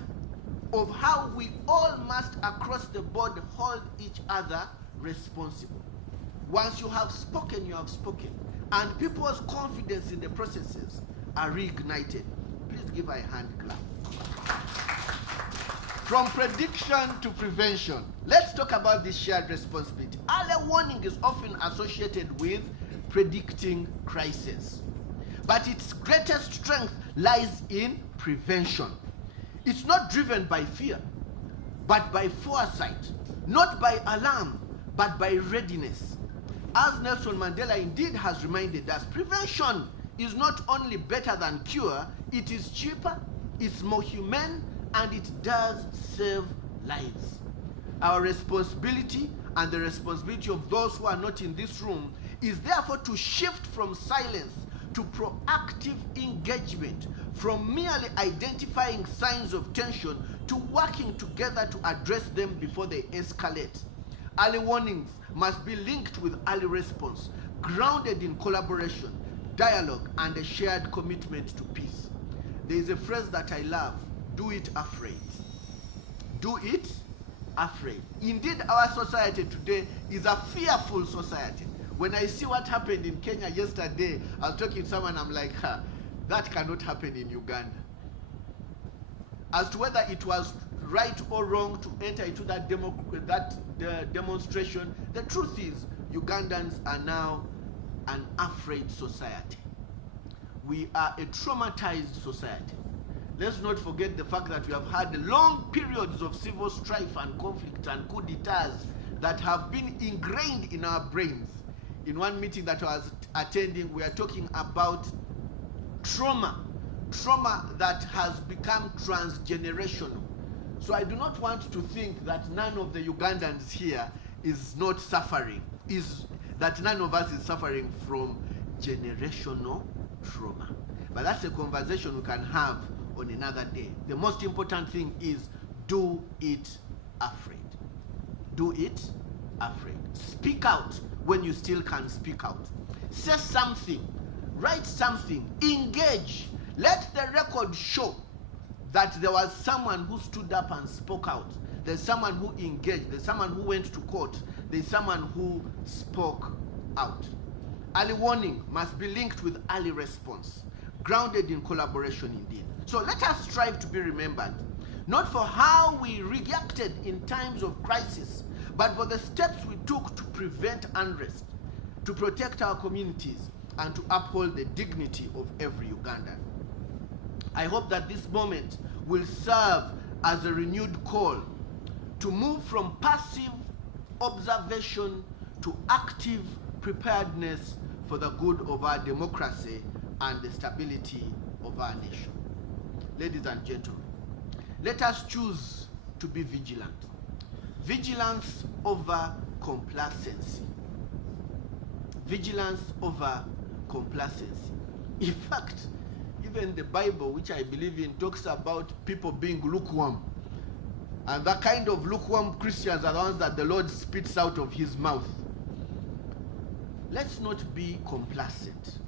of how we all must, across the board, hold each other responsible. Once you have spoken, you have spoken. And people's confidence in the processes are reignited. Please give a hand clap. From prediction to prevention, let's talk about this shared responsibility. Early warning is often associated with predicting crisis, but its greatest strength lies in prevention. It's not driven by fear, but by foresight, not by alarm, but by readiness. As Nelson Mandela indeed has reminded us, prevention is not only better than cure, it is cheaper, it's more humane, and it does save lives. Our responsibility and the responsibility of those who are not in this room is therefore to shift from silence to proactive engagement, from merely identifying signs of tension to working together to address them before they escalate. Early warnings must be linked with early response, grounded in collaboration, dialogue, and a shared commitment to peace. There is a phrase that I love: do it afraid. Do it afraid. Indeed, our society today is a fearful society. When I see what happened in Kenya yesterday, I was talking to someone, I'm like, that cannot happen in Uganda. As to whether it was right or wrong to enter into that demonstration, the truth is, Ugandans are now an afraid society. We are a traumatized society. Let's not forget the fact that we have had long periods of civil strife and conflict and coup d'etats that have been ingrained in our brains. In one meeting that I was attending, we are talking about trauma that has become transgenerational. So I do not want to think that none of the Ugandans here is not suffering, that none of us is suffering from generational trauma. But that's a conversation we can have on another day. The most important thing is do it afraid. Do it afraid. Speak out when you still can speak out. Say something, write something, engage. Let the record show that there was someone who stood up and spoke out. There's someone who engaged. There's someone who went to court. There's someone who spoke out. Early warning must be linked with early response, grounded in collaboration indeed. So let us strive to be remembered, not for how we reacted in times of crisis, but for the steps we took to prevent unrest, to protect our communities, and to uphold the dignity of every Ugandan. I hope that this moment will serve as a renewed call to move from passive observation to active preparedness for the good of our democracy and the stability of our nation. Ladies and gentlemen, let us choose to be vigilant. Vigilance over complacency. Vigilance over complacency. In fact, even the Bible, which I believe in, talks about people being lukewarm. And that kind of lukewarm Christians are the ones that the Lord spits out of his mouth. Let's not be complacent.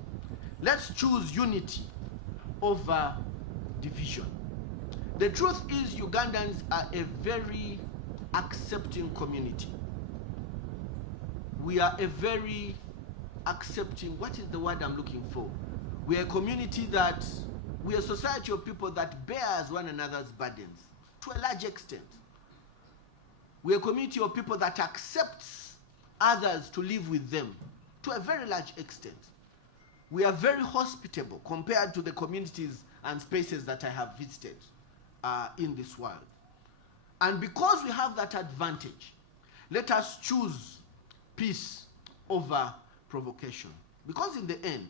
Let's choose unity over division. The truth is, Ugandans are a very accepting community. We are a very accepting, what is the word I'm looking for? We are a community that, we are a society of people that bears one another's burdens to a large extent. We are a community of people that accepts others to live with them to a very large extent. We are very hospitable compared to the communities and spaces that I have visited in this world. And because we have that advantage, let us choose peace over provocation. Because in the end,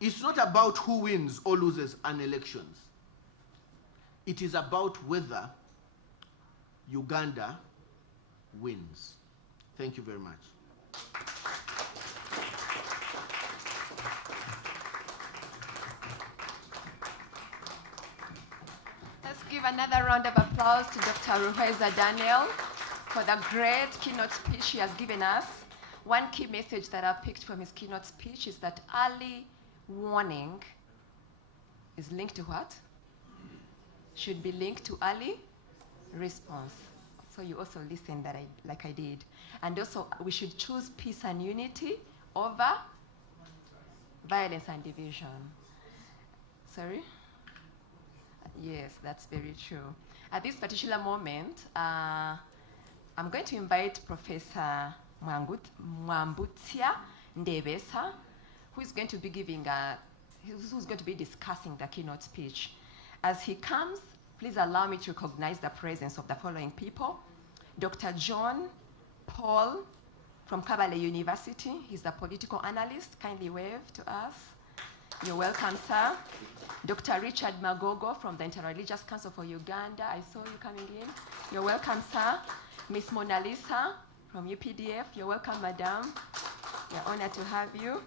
it's not about who wins or loses an election. It is about whether Uganda wins. Thank you very much. Let's give another round of applause to Dr. Ruhweza Daniel for the great keynote speech he has given us. One key message that I picked from his keynote speech is that early warning is linked to what? Should be linked to early response. So you also listened that like I did. And also we should choose peace and unity over violence and division. Sorry? Yes, that's very true. At this particular moment, I'm going to invite Professor Mwambutia Ndebesa, who is going to be who's going to be discussing the keynote speech. As he comes, please allow me to recognize the presence of the following people. Dr. John Paul from Kabale University. He's the political analyst. Kindly wave to us. You're welcome, sir. Dr. Richard Magogo from the Interreligious Council for Uganda. I saw you coming in. You're welcome, sir. Miss Mona Lisa from UPDF. You're welcome, madam. We're honored to have you.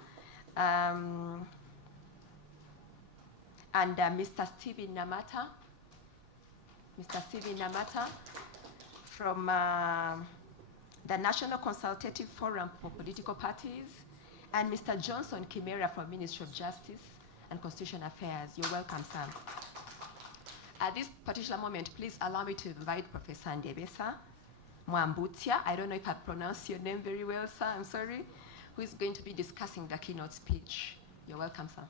And Mr. Stephen Namata. Mr. Stephen Namata from the National Consultative Forum for Political Parties, and Mr. Johnson Kimera from Ministry of Justice and Constitutional Affairs. You're welcome, sir. At this particular moment, please allow me to invite Professor Ndebesa Mwambutia. I don't know if I pronounced your name very well, sir. I'm sorry. Who is going to be discussing the keynote speech. You're welcome, sir.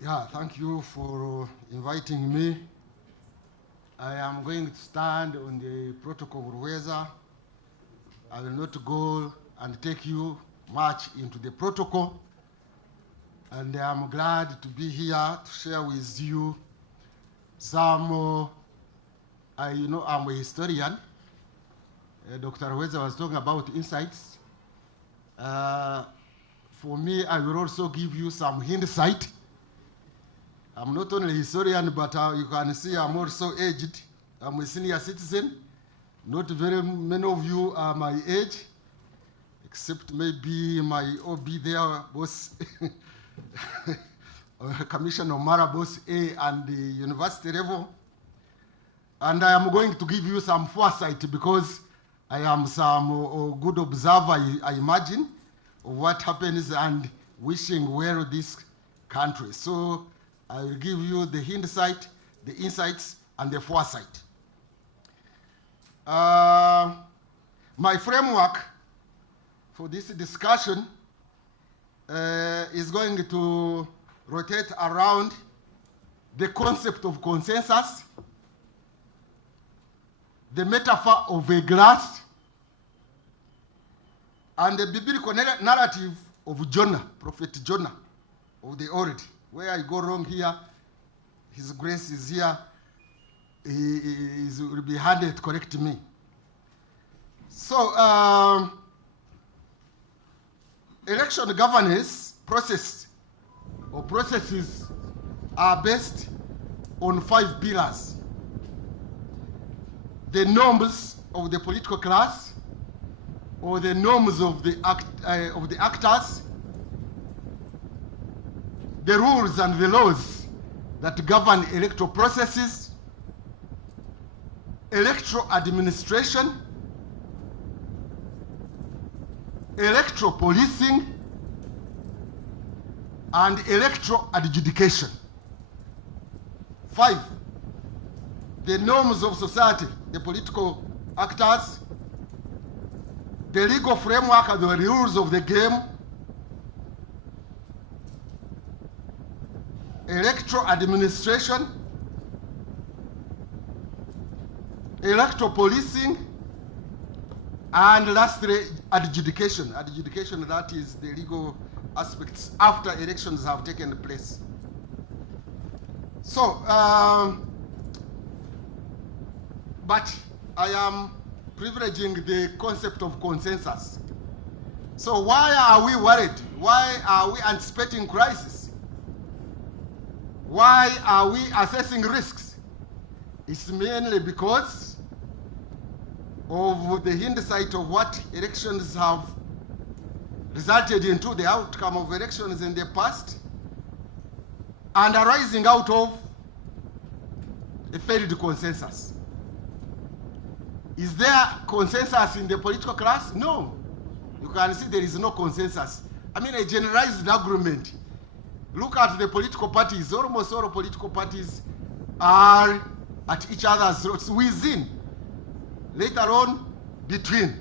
Yeah, thank you for inviting me. I am going to stand on the protocol of Ruhweza. I will not go and take you much into the protocol. And I am glad to be here to share with you some, I'm a historian. Dr. Ruhweza was talking about insights. For me, I will also give you some hindsight. I'm not only a historian, but you can see I'm also aged. I'm a senior citizen. Not very many of you are my age, except maybe my OB there, boss, Commissioner Mara, boss A, and the university level. And I am going to give you some foresight because I am some good observer, I imagine, of what happens and wishing well this country. So I will give you the hindsight, the insights, and the foresight. My framework for this discussion is going to rotate around the concept of consensus, the metaphor of a glass, and the biblical narrative of Jonah, Prophet Jonah of the Old. Where I go wrong here, His grace is here. He will be handed to correct me. So, election governance process or processes are based on 5 pillars. The norms of the political class, or the norms of the actors, the rules and the laws that govern electoral processes, electoral administration, electoral policing, and electoral adjudication. 5, the norms of society, the political actors, the legal framework and the rules of the game, electoral administration, electoral policing, and lastly, adjudication. Adjudication, that is the legal aspects after elections have taken place. So, but I am privileging the concept of consensus. So why are we worried? Why are we anticipating crisis? Why are we assessing risks? It's mainly because of the hindsight of what elections have resulted into, the outcome of elections in the past, and arising out of a failed consensus. Is there consensus in the political class? No. You can see there is no consensus. I mean, a generalized agreement. Look at the political parties. Almost all political parties are at each other's throats, within, later on, between.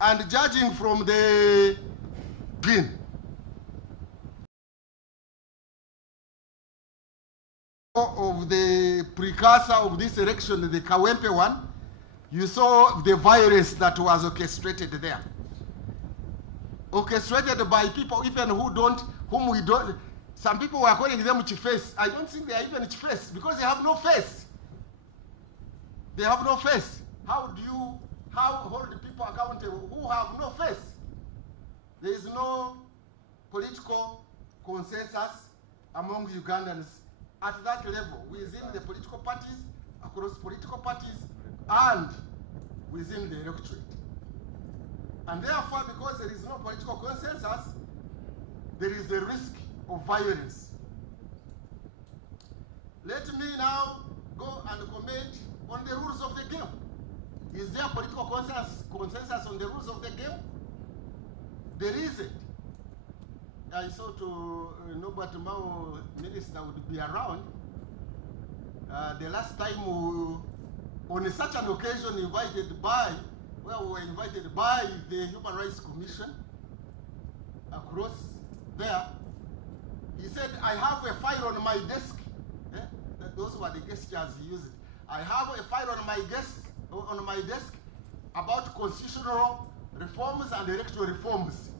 And judging from the green, of the precursor of this election, the Kawempe one, you saw the violence that was orchestrated there. Orchestrated by people even whom we don't, some people were calling them chiefs. I don't think they are even chiefs because they have no face. They have no face. How hold people accountable who have no face? There is no political consensus among Ugandans at that level, within the political parties, across political parties, and within the electorate. And therefore, because there is no political consensus, there is a risk of violence. Let me now go and comment on the rules of the game. Is there political consensus on the rules of the game? There isn't. I saw to Norbert Mao, minister, would be around. The last time on such an occasion we were invited by the Human Rights Commission across there. He said, I have a file on my desk. Those were the gestures he used. I have a file on my desk about constitutional reforms and electoral reforms.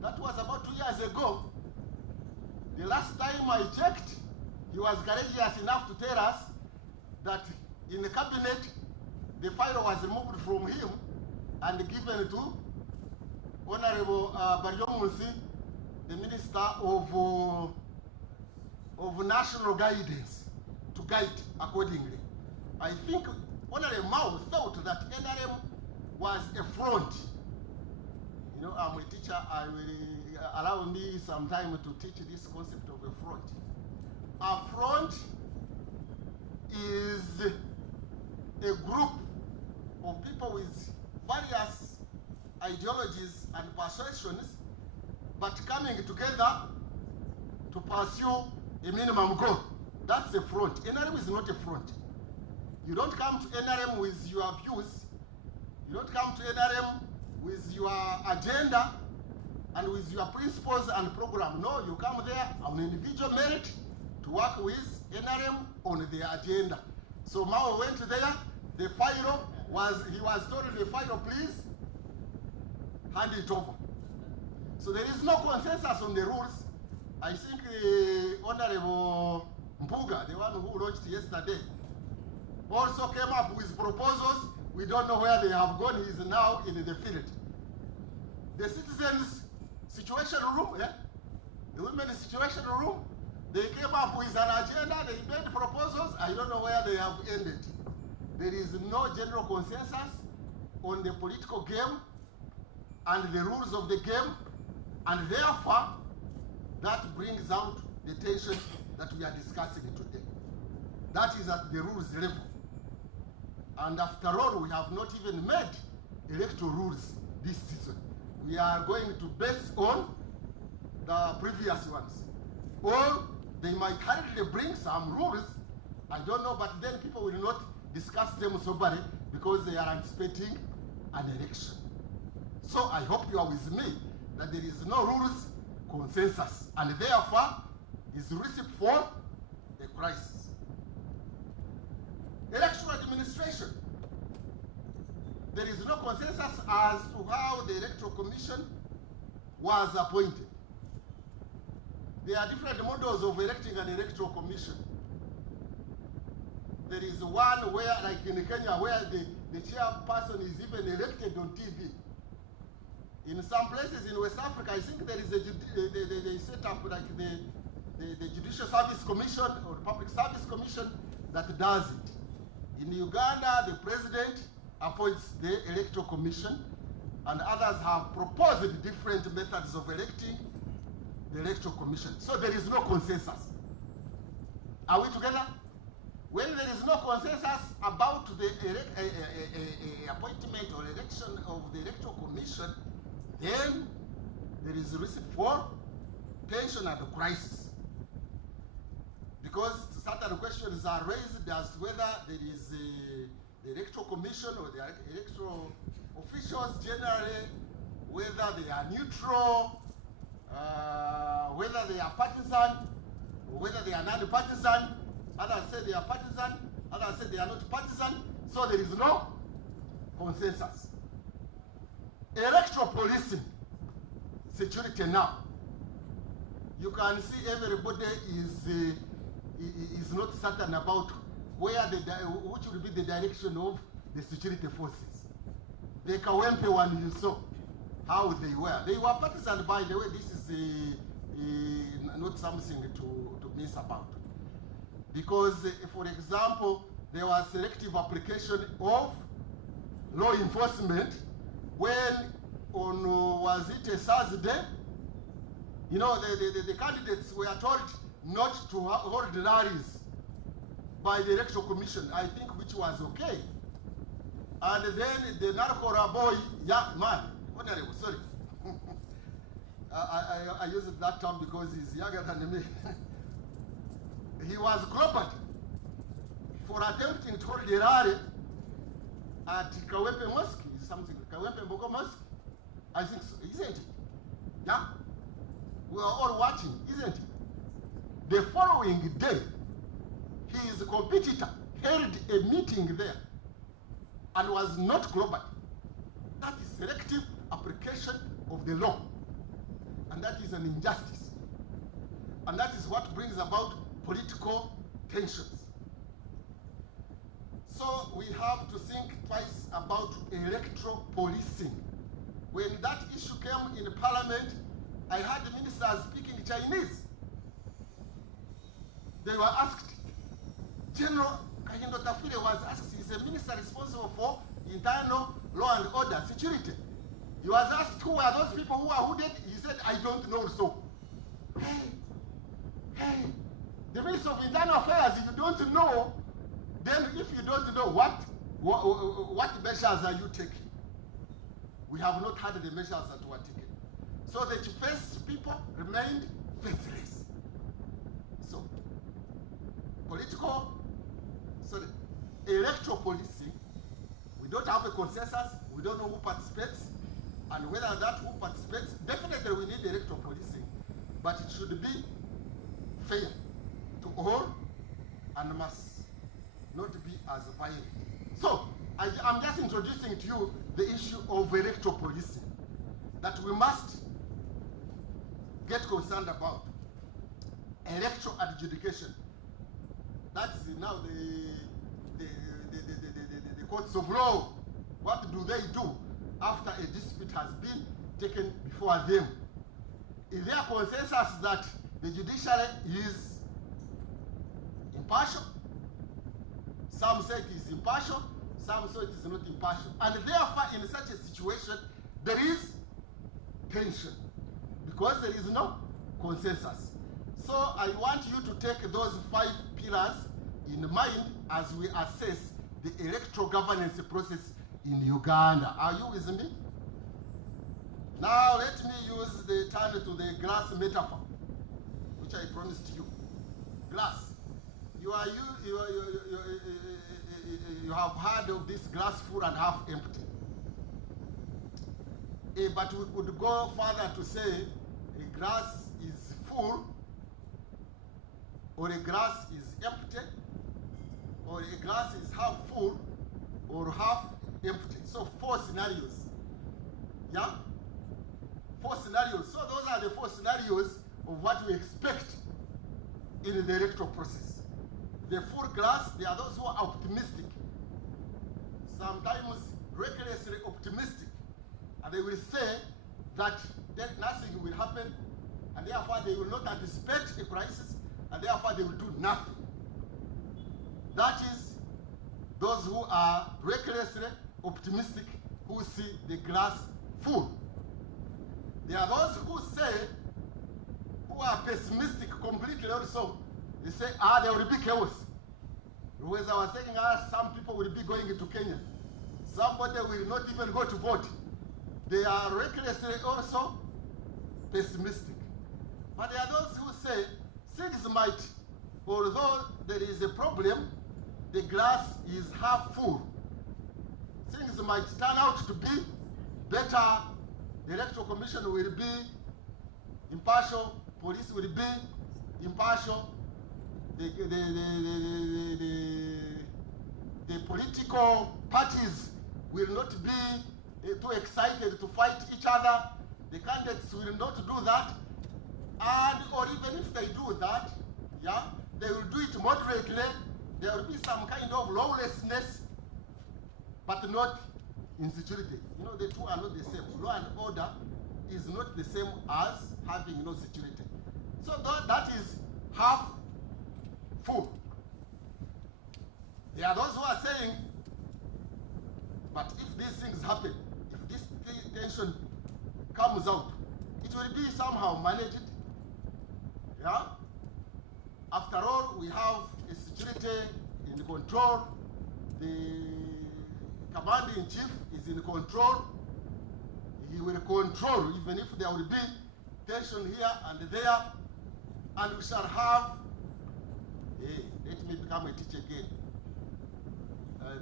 That was about 2 years ago. The last time I checked, he was courageous enough to tell us that in the cabinet, the file was removed from him and given to Honorable Baryomunsi, the Minister of National Guidance, to guide accordingly. I think Honorable Mao thought that NRM was a front. You know, I'm a teacher, I will allow me some time to teach this concept of a front. A front is a group of people with various ideologies and persuasions, but coming together to pursue a minimum goal. That's a front. NRM is not a front. You don't come to NRM with your views. You don't come to NRM with your agenda and with your principles and program. No, you come there on individual merit to work with NRM on the agenda. So Mao went there, the file he was told the file, please hand it over. So there is no consensus on the rules. I think Honorable Mpuga, the one who launched yesterday, also came up with proposals We don't know where they have gone. He is now in the field. The citizens' situation room, the women's situation room, they came up with an agenda, they made proposals. I don't know where they have ended. There is no general consensus on the political game and the rules of the game, and therefore, that brings out the tension that we are discussing today. That is at the rules level. And after all, we have not even made electoral rules this season. We are going to base on the previous ones. Or they might hardly bring some rules, I don't know, but then people will not discuss them soberly because they are anticipating an election. So I hope you are with me that there is no rules consensus, and therefore is recipe for a crisis. Electoral administration. There is no consensus as to how the Electoral Commission was appointed. There are different models of electing an Electoral Commission. There is one where, like in Kenya, where the chairperson is even elected on TV. In some places in West Africa, I think there is they set up like the Judicial Service Commission or Public Service Commission that does it. In Uganda, the president appoints the Electoral Commission, and others have proposed different methods of electing the Electoral Commission. So there is no consensus. Are we together? When there is no consensus about the appointment or election of the Electoral Commission, then there is a risk for tension and crisis. Because certain questions are raised as whether there is the Electoral Commission or the electoral officials generally, whether they are neutral, whether they are partisan, or whether they are non-partisan. Others say they are partisan, others say they are not partisan, so there is no consensus. Electoral policing, security now. You can see everybody is not certain about where which will be the direction of the security forces. The Kawempe one you saw, how they were. They were partisan, by the way. This is not something to miss about. Because, for example, there was selective application of law enforcement when on, was it a Thursday? You know, the candidates were told not to hold rallies by the Electoral Commission, I think, which was okay. And then the narco boy, yeah, man, honorable, sorry. I use that term because he's younger than me. He was groped for attempting to hold a rally at Kawempe Mosque, something, Kawempe Mbogo Mosque. I think so, isn't it? Yeah? We are all watching, isn't it? The following day, his competitor held a meeting there and was not groped. That is selective application of the law. And that is an injustice. And that is what brings about political tensions. So we have to think twice about electoral policing. When that issue came in Parliament, I heard ministers speaking Chinese. They were asked, General Kahindo Tafile was asked, he's a minister responsible for internal law and order, security. He was asked who were those people who are hooded. He said, I don't know so. Hey, the Minister of Internal Affairs, if you don't know, then if you don't know, what measures are you taking? We have not had the measures that were taken. So the first people remained faithless. So, electoral policing, we don't have a consensus, we don't know who participates, and whether that who participates, definitely we need electoral policing, but it should be fair to all and must not be as violent. So, I'm just introducing to you the issue of electoral policing that we must get concerned about. Electoral adjudication. That's now the courts of law What do they do after a dispute has been taken before them? Is there consensus that the judiciary is impartial? Some say it is impartial, some say it is not impartial. And therefore, in such a situation, there is tension because there is no consensus. So I want you to take those 5 pillars in mind as we assess the electoral governance process in Uganda. Are you with me? Now let me use the turn to the glass metaphor, which I promised you. Glass. You have heard of this glass full and half empty. But we could go further to say a glass is full, or a glass is empty, or a glass is half full, or half empty. So 4 scenarios. Yeah? 4 scenarios. So those are the 4 scenarios of what we expect in the electoral process. The full glass, there are those who are optimistic, sometimes recklessly optimistic, and they will say that nothing will happen, and therefore they will not anticipate a crisis, and therefore they will do nothing. That is those who are recklessly optimistic, who see the glass full. There are those who say, who are pessimistic completely also. They say, there will be chaos. Whereas I was saying, some people will be going to Kenya. Somebody will not even go to vote. They are recklessly also pessimistic. But there are those who say, things might, although there is a problem, the glass is half full. Things might turn out to be better. The Electoral Commission will be impartial. Police will be impartial. The political parties will not be too excited to fight each other. The candidates will not do that. And, or even if they do that, yeah, they will do it moderately. There will be some kind of lawlessness, but not insecurity. You know, the two are not the same. Law and order is not the same as having no security. So that is half full. There are those who are saying, but if these things happen, if this tension comes out, it will be somehow managed. Yeah? After all, we have a security in control. The commander-in-chief is in control. He will control even if there will be tension here and there. And we shall have, let me become a teacher again.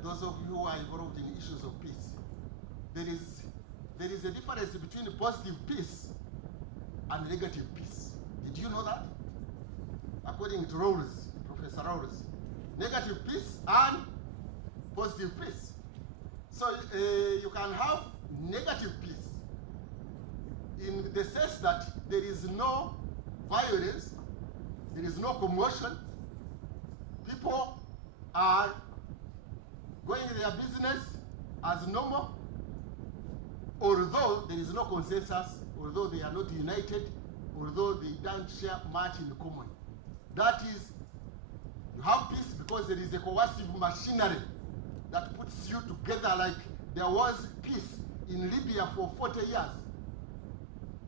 Those of you who are involved in issues of peace, there is a difference between positive peace and negative peace. Did you know that? According to Rawls, Professor Rawls, negative peace and positive peace. So you can have negative peace in the sense that there is no violence, there is no commotion, people are going their business as normal, although there is no consensus, although they are not united, although they don't share much in common. That is, you have peace because there is a coercive machinery that puts you together, like there was peace in Libya for 40 years.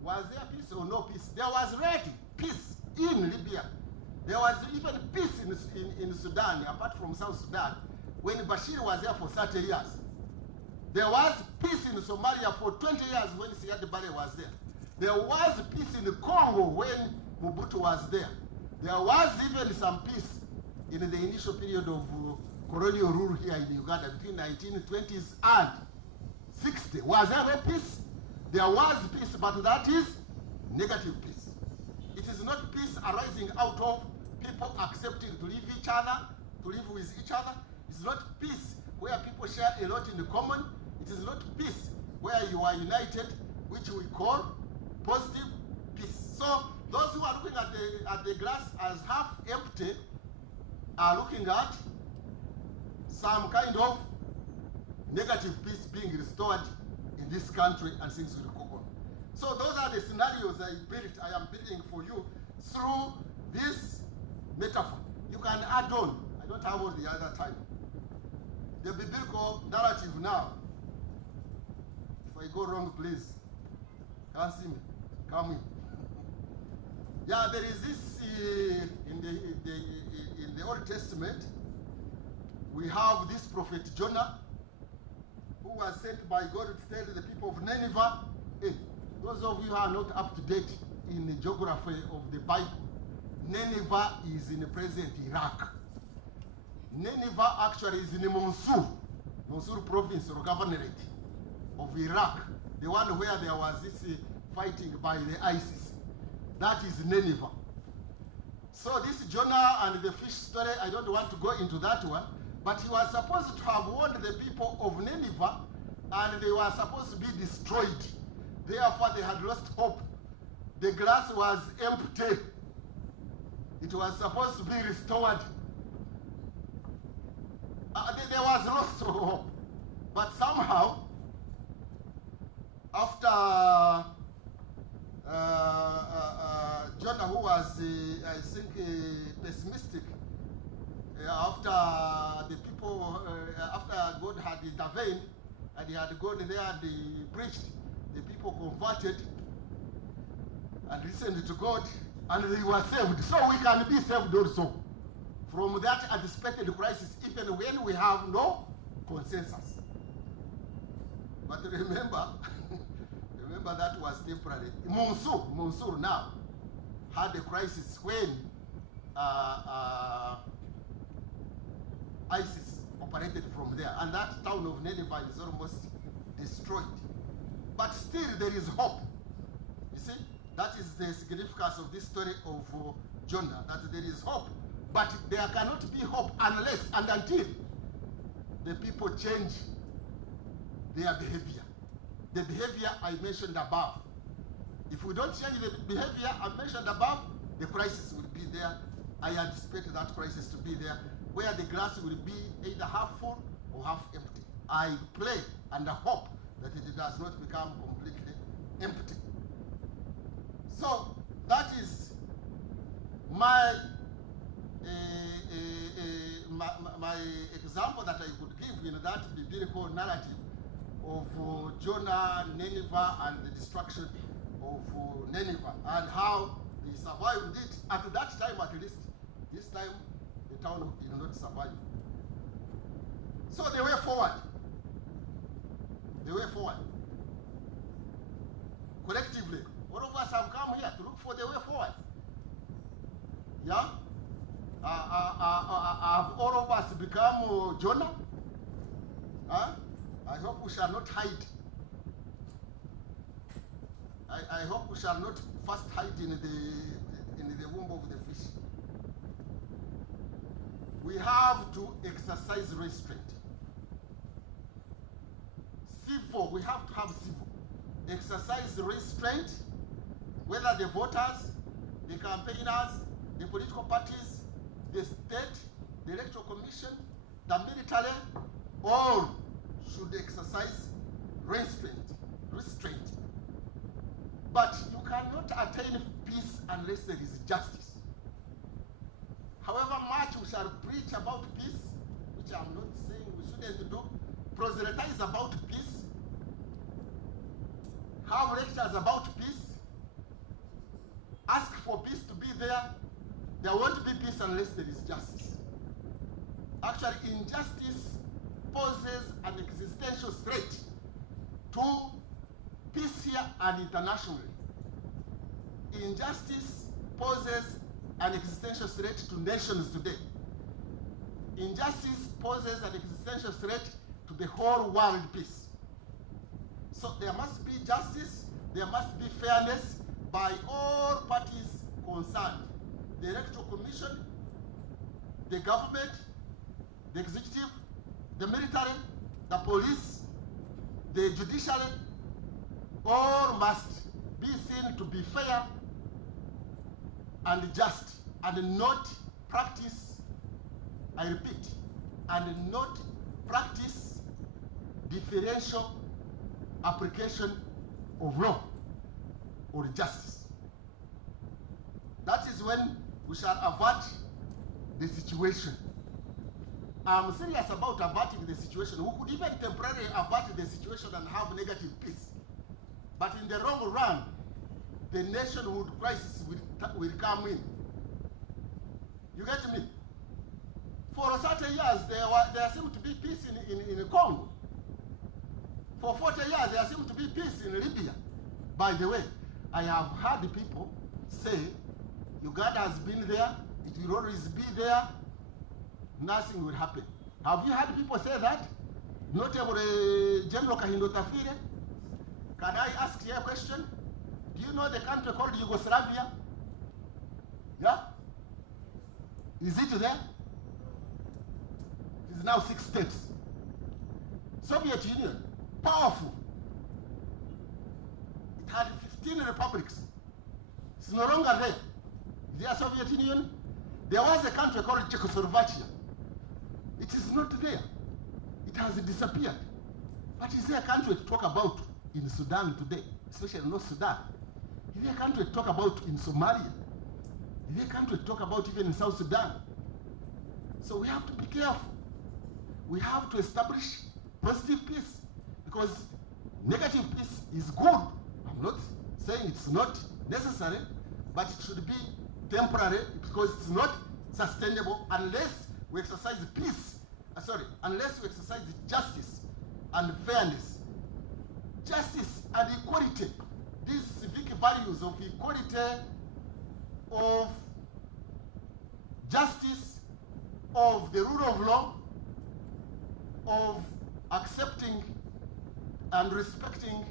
Was there peace or no peace? There was already peace in Libya. There was even peace in Sudan, apart from South Sudan, when Bashir was there for 30 years. There was peace in Somalia for 20 years when Siad Barre was there. There was peace in Congo when Mobutu was there. There was even some peace in the initial period of colonial rule here in Uganda between 1920s and 60. Was there no peace? There was peace, but that is negative peace. It is not peace arising out of people accepting to live each other, to live with each other. It's not peace where people share a lot in common. It is not peace where you are united, which we call positive peace. So those who are looking at the glass as half empty are looking at some kind of negative peace being restored in this country and things will go on. So those are the scenarios I am building for you through this metaphor. You can add on. I don't have all the other time. The biblical narrative now. If I go wrong, please. Can't see me. Come in. Yeah, there is this in the Old Testament. We have this prophet Jonah, who was sent by God to tell the people of Nineveh. Hey, those of you who are not up to date in the geography of the Bible, Nineveh is in the present Iraq. Nineveh actually is in the Mosul province or governorate of Iraq, the one where there was this fighting by the ISIS. That is Nineveh. So this Jonah and the fish story, I don't want to go into that one, but he was supposed to have warned the people of Nineveh, and they were supposed to be destroyed. Therefore, they had lost hope. The glass was empty. It was supposed to be restored. There was lost hope. But somehow, after Jonah, who was, I think, pessimistic, after the people, after God had intervened, and he had gone there and preached, the people converted and listened to God, and they were saved. So we can be saved also from that anticipated crisis, even when we have no consensus. But remember, remember that was temporary. Mosul now had a crisis when ISIS operated from there, and that town of Nineveh is almost destroyed. But still there is hope. You see, that is the significance of this story of Jonah, that there is hope. But there cannot be hope unless and until the people change their behavior. The behavior I mentioned above. If we don't change the behavior I mentioned above, the crisis will be there. I anticipate that crisis to be there, where the glass will be either half full or half empty. I pray and I hope that it does not become completely empty. So that is my my example that I could give in that biblical narrative of Jonah, Nineveh, and the destruction of Nineveh, and how they survived it at that time, at least. This time, the town did not survive. So the way forward, collectively, all of us have come here to look for the way forward. Yeah? Have all of us become Jonah? Huh? I hope we shall not hide. I hope we shall not first hide in the womb of the fish. We have to exercise restraint. Civil, we have to have civil. Exercise restraint, whether the voters, the campaigners, the political parties, the state, the electoral commission, the military, all should exercise restraint. But you cannot attain peace unless there is justice. However much we shall preach about peace, which I'm not saying we shouldn't do, proselytize about peace, have lectures about peace, ask for peace to be there, there won't be peace unless there is justice. Actually, injustice poses an existential threat to peace here and internationally. Injustice poses an existential threat to nations today. Injustice poses an existential threat to the whole world peace. So there must be justice, there must be fairness by all parties concerned. The Electoral Commission, the government, the executive, the military, the police, the judiciary, all must be seen to be fair and just, and not practice, I repeat, and not practice differential application of law or justice. That is when we shall avert the situation. I'm serious about averting the situation. We could even temporarily avert the situation and have negative peace. But in the long run, the nationhood crisis will come in. You get me? For 30 years, there seemed to be peace in Congo. For 40 years, there seemed to be peace in Libya. By the way, I have heard people say, Uganda has been there, it will always be there, nothing will happen. Have you heard people say that? Notable General Kahindo Tafire, can I ask you a question? Do you know the country called Yugoslavia? Yeah? Is it there? It is now 6 states. Soviet Union, powerful. It had 15 republics. It's no longer there. Is there a Soviet Union? There was a country called Czechoslovakia. It is not there. It has disappeared. But is there a country to talk about in Sudan today, especially North Sudan? Is there a country to talk about in Somalia? Is there a country to talk about even in South Sudan? So we have to be careful. We have to establish positive peace, because negative peace is good. I'm not saying it's not necessary, but it should be temporary, because it's not sustainable unless we exercise peace. Unless we exercise justice and fairness. Justice and equality. These civic values of equality, of justice, of the rule of law, of accepting and respecting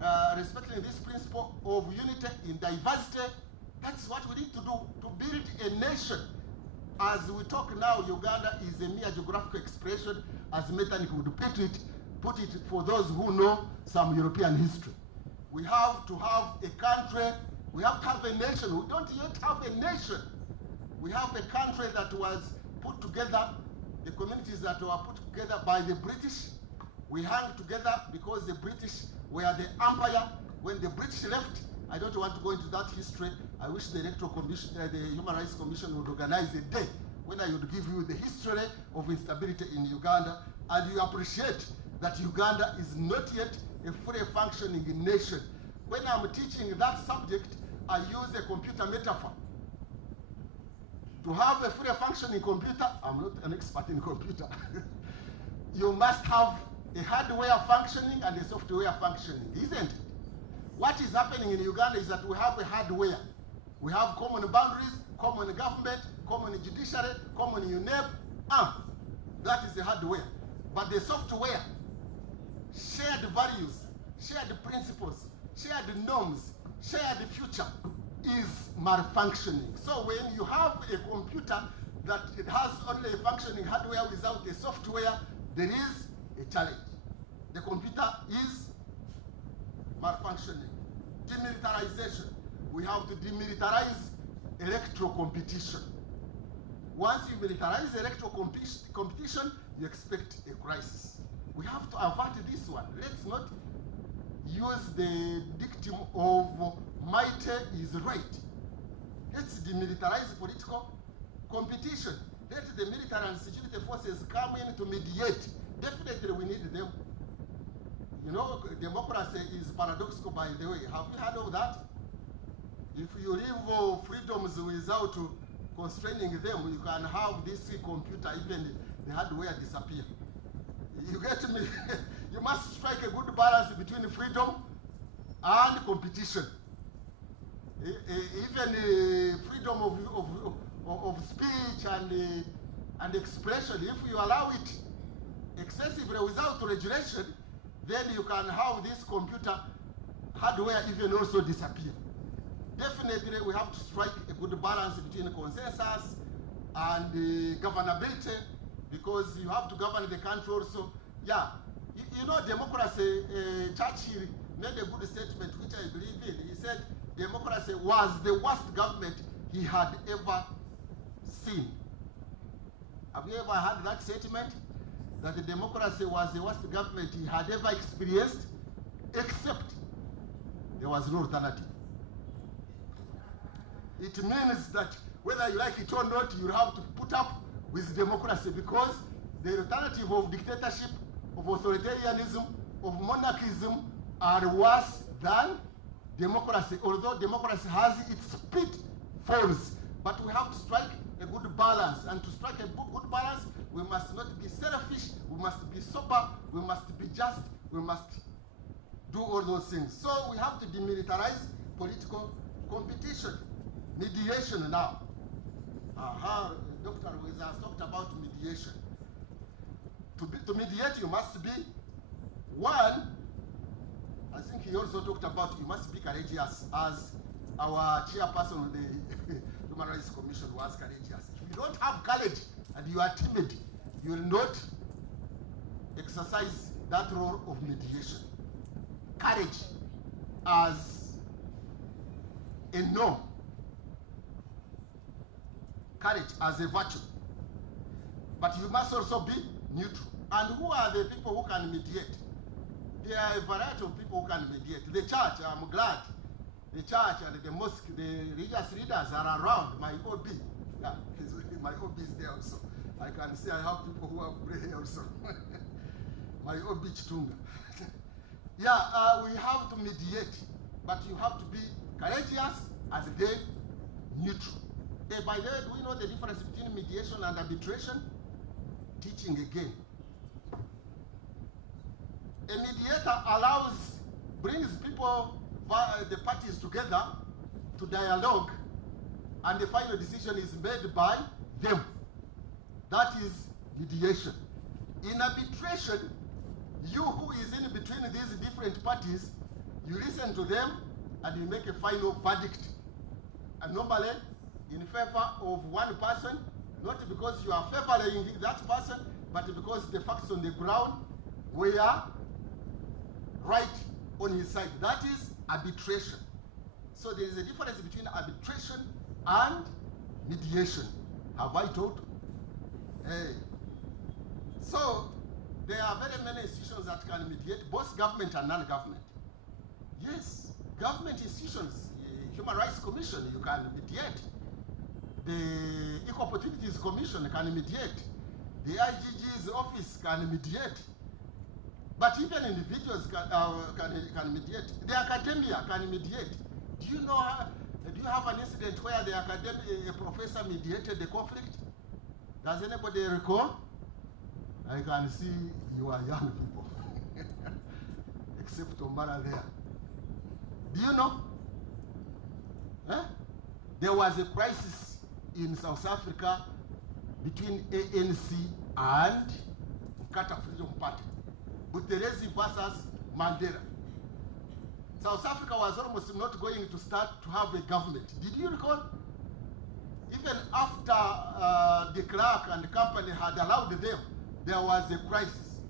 this principle of unity in diversity. That's what we need to do to build a nation. As we talk now, Uganda is a mere geographical expression, as Metternich would put it for those who know some European history. We have to have a country, we have to have a nation. We don't yet have a nation. We have a country that was put together, the communities that were put together by the British. We hung together because the British were the empire. When the British left, I don't want to go into that history. I wish the Electoral Commission, the Human Rights Commission would organize a day when I would give you the history of instability in Uganda, and you appreciate that Uganda is not yet a fully functioning nation. When I'm teaching that subject, I use a computer metaphor. To have a fully functioning computer, I'm not an expert in computer, you must have a hardware functioning and a software functioning, isn't it? What is happening in Uganda is that we have a hardware. We have common boundaries, common government, common judiciary, common UNEP. That is the hardware. But the software, shared values, shared principles, shared norms, shared future is malfunctioning. So when you have a computer that it has only a functioning hardware without a software, there is a challenge. The computer is malfunctioning. Demilitarization. We have to demilitarize electoral competition. Once you militarize electoral competition, you expect a crisis. We have to avert this one. Let's not use the dictum of might is right. Let's demilitarize political competition. Let the military and security forces come in to mediate. Definitely we need them. You know, democracy is paradoxical, by the way. Have you heard of that? If you leave freedoms without constraining them, you can have this computer, even the hardware disappear. You get me? You must strike a good balance between freedom and competition. Even freedom of speech and expression, if you allow it excessively without regulation, then you can have this computer hardware even also disappear. Definitely we have to strike a good balance between consensus and governability, because you have to govern the country also. Yeah, you know, democracy, Churchill made a good statement which I believe in. He said democracy was the worst government he had ever seen. Have you ever heard that statement? that the democracy was the worst government he had ever experienced, except there was no alternative. It means that whether you like it or not, you have to put up with democracy, because the alternative of dictatorship, of authoritarianism, of monarchism are worse than democracy, although democracy has its pitfalls. But we have to strike a good balance, and to strike a good balance, we must not be selfish, we must be sober, we must be just, we must do all those things. So we have to demilitarize political competition. Mediation now. Dr. Ruiz has talked about mediation. To mediate, you must be one. I think he also talked about you must be courageous, as our chairperson of the Human Rights Commission was courageous. If you don't have courage and you are timid, you will not exercise that role of mediation. Courage as a norm. Courage as a virtue. But you must also be neutral. And who are the people who can mediate? There are a variety of people who can mediate. The church, I'm glad, the church and the mosque, the religious leaders are around. My OB, yeah, my OB is there also. I can see I have people who have gray hair also. My OB Chitunga. Yeah, we have to mediate, but you have to be courageous and then neutral. By the way, do we know the difference between mediation and arbitration? Teaching again. A mediator brings people, the parties together to dialogue, and the final decision is made by them. That is mediation. In arbitration, you who is in between these different parties, you listen to them and you make a final verdict. And normally, in favor of one person, not because you are favoring that person, but because the facts on the ground were right on his side. That is arbitration. So there is a difference between arbitration and mediation. Have I told? Hey. So there are very many institutions that can mediate, both government and non-government. Yes, government institutions, Human Rights Commission, you can mediate. The Equal Opportunities Commission can mediate. The IGG's office can mediate. But even individuals can mediate. The academia can mediate. Do you know, do you have an incident where the a professor mediated the conflict? Does anybody recall? I can see you are young people. Except Ombara there. Do you know? There was a crisis in South Africa between ANC and Nkata Freedom Party. Buthelezi versus Mandela. South Africa was almost not going to start to have a government. Did you recall? Even after de Klerk and the company had allowed them, there was a crisis.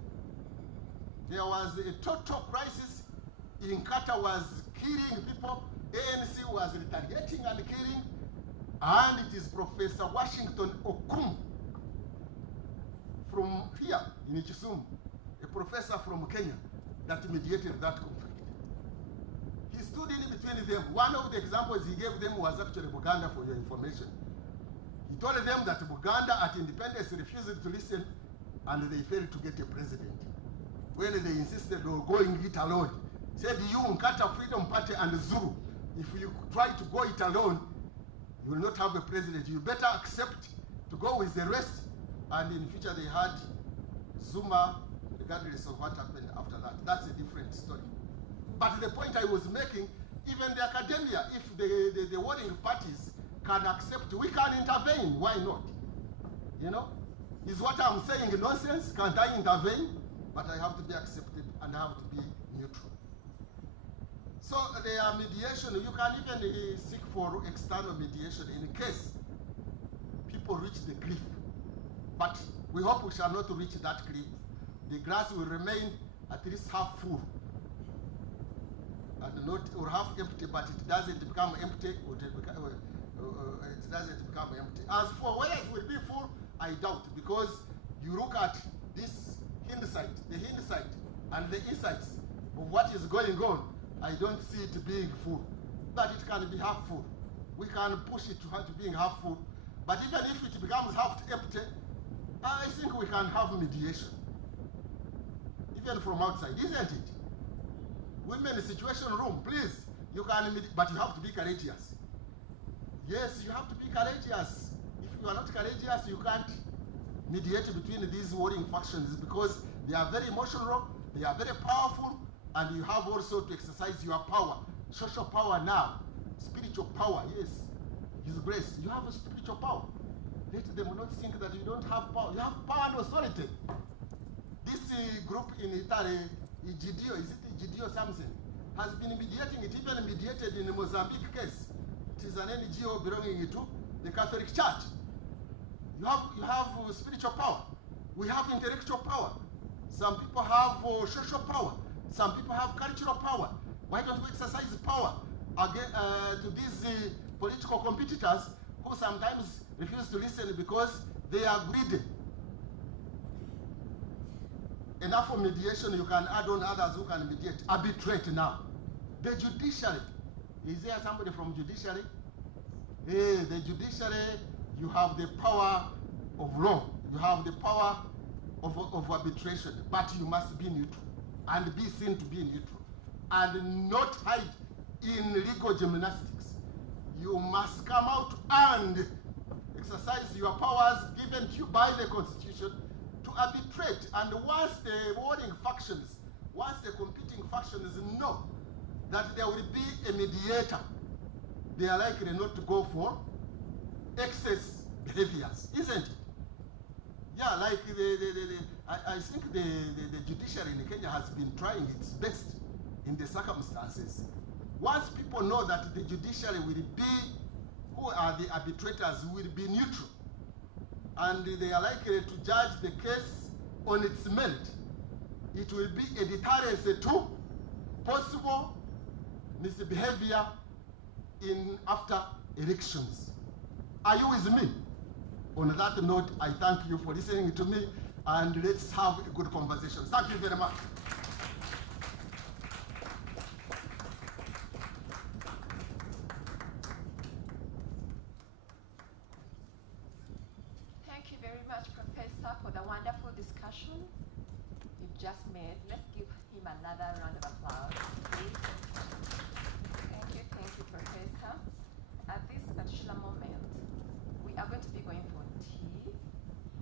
There was a total crisis. Nkata was killing people. ANC was retaliating and killing. And it is Professor Washington Okum from here in Kisumu, a professor from Kenya, that mediated that conflict. He stood in between them. One of the examples he gave them was actually Buganda, for your information. He told them that Buganda at independence refused to listen and they failed to get a president. When they insisted on going it alone, said you, Nkata Freedom Party and Zulu, if you try to go it alone, you will not have a president. You better accept to go with the rest. And in future they had Zuma, regardless of what happened after that. That's a different story. But the point I was making, even the academia, if the warring parties can accept, we can intervene. Why not? You know? Is what I'm saying nonsense? Can't I intervene? But I have to be accepted and I have to be neutral. So there are mediation. You can even seek for external mediation in case people reach the cliff. But we hope we shall not reach that cliff. The glass will remain at least half full. And not or half empty, but it doesn't become empty. It doesn't become empty. As for whether it will be full, I doubt, because you look at this hindsight, and the insights of what is going on, I don't see it being full. But it can be half full. We can push it to being half full. But even if it becomes half empty, I think we can have mediation. Even from outside, isn't it? Women's situation room, please. You can, but you have to be courageous. Yes, you have to be courageous. If you are not courageous, you can't mediate between these warring factions because they are very emotional, they are very powerful, and you have also to exercise your power, social power now, spiritual power, yes, His grace. You have a spiritual power. Let them not think that you don't have power. You have power and authority. This group in Italy, Egidio, is it Egidio something, has been mediating. It even mediated in the Mozambique case. It is an NGO belonging to the Catholic Church. You have spiritual power. We have intellectual power. Some people have social power. Some people have cultural power. Why don't we exercise power again to these political competitors who sometimes refuse to listen because they are greedy? Enough for mediation, you can add on others who can mediate. Arbitrate now. The judiciary. Is there somebody from judiciary? The judiciary, you have the power of law. You have the power of arbitration. But you must be neutral and be seen to be neutral. And not hide in legal gymnastics. You must come out and exercise your powers given to you by the Constitution to arbitrate. And once the warring factions, once the competing factions know that there will be a mediator, they are likely not to go for excess behaviors, isn't it? Yeah, like I think the judiciary in Kenya has been trying its best in the circumstances. Once people know that the judiciary will be, who are the arbitrators, will be neutral, and they are likely to judge the case on its merit, it will be a deterrence to possible misbehavior in after elections. Are you with me? On that note, I thank you for listening to me, and let's have a good conversation. Thank you very much. Thank you very much, Professor, for the wonderful discussion you've just made. Let's give him another round of applause, please. Thank you, Professor. At this particular moment, we are going to be going for tea.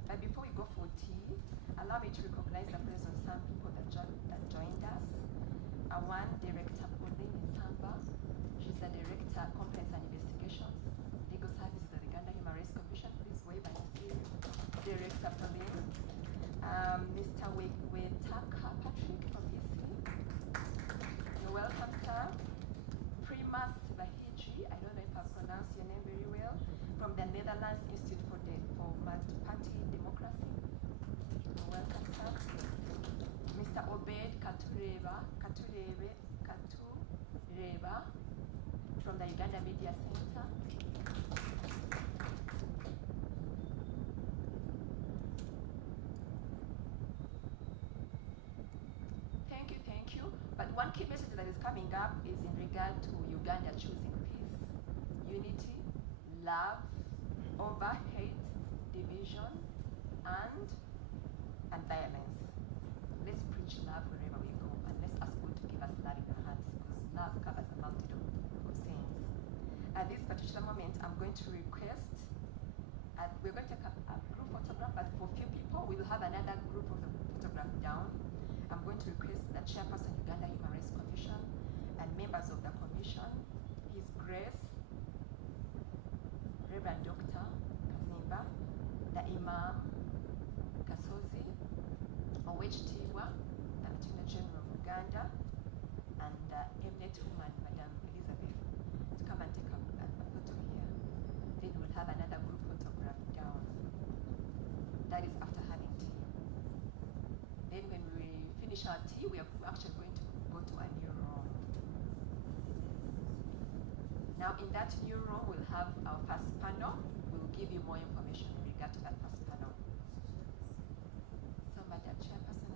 But before we go for tea, allow me to recognize the presence of some people that joined us. One, Director Pauline Nsamba. She's the Director of Complaints and Investigations, Legal Services at the Uganda Human Rights Commission. Please wave and see Director Pauline. Mr. Wetaka Patrick from BC. You're welcome, sir. Primas Bahiji, I don't know if I've pronounced your name very well, from the Netherlands Institute for Multi-Party Democracy. You're welcome, sir. Mr. Obed Katureba from the Uganda Media Center. Thank you. But one key message that is coming up is in regard to Uganda choosing peace, unity, love, over hate, division, and violence. Let's preach love wherever we go, and let's ask God to give us love in our hearts, because love covers a multitude of sins. At this particular moment, I'm going to request, we're going to take a group photograph, but for a few people, we'll have another group of the photograph down. I'm going to request the Chairperson, Uganda Human Rights Commission, and members of the Commission, His Grace, Reverend Dr. Kazimba, the Imam, Kasozi, Owechitiibwa, the Attorney General of Uganda, and the eminent woman, Madam Elizabeth, to come and take a photo here. Then we'll have another group photograph down. That is after having tea. Then when we finish our tea, we are actually going to go to a new room. Now in that new room, we'll have our first panel. We'll give you more information in regard to that first panel. So Madam Chairperson,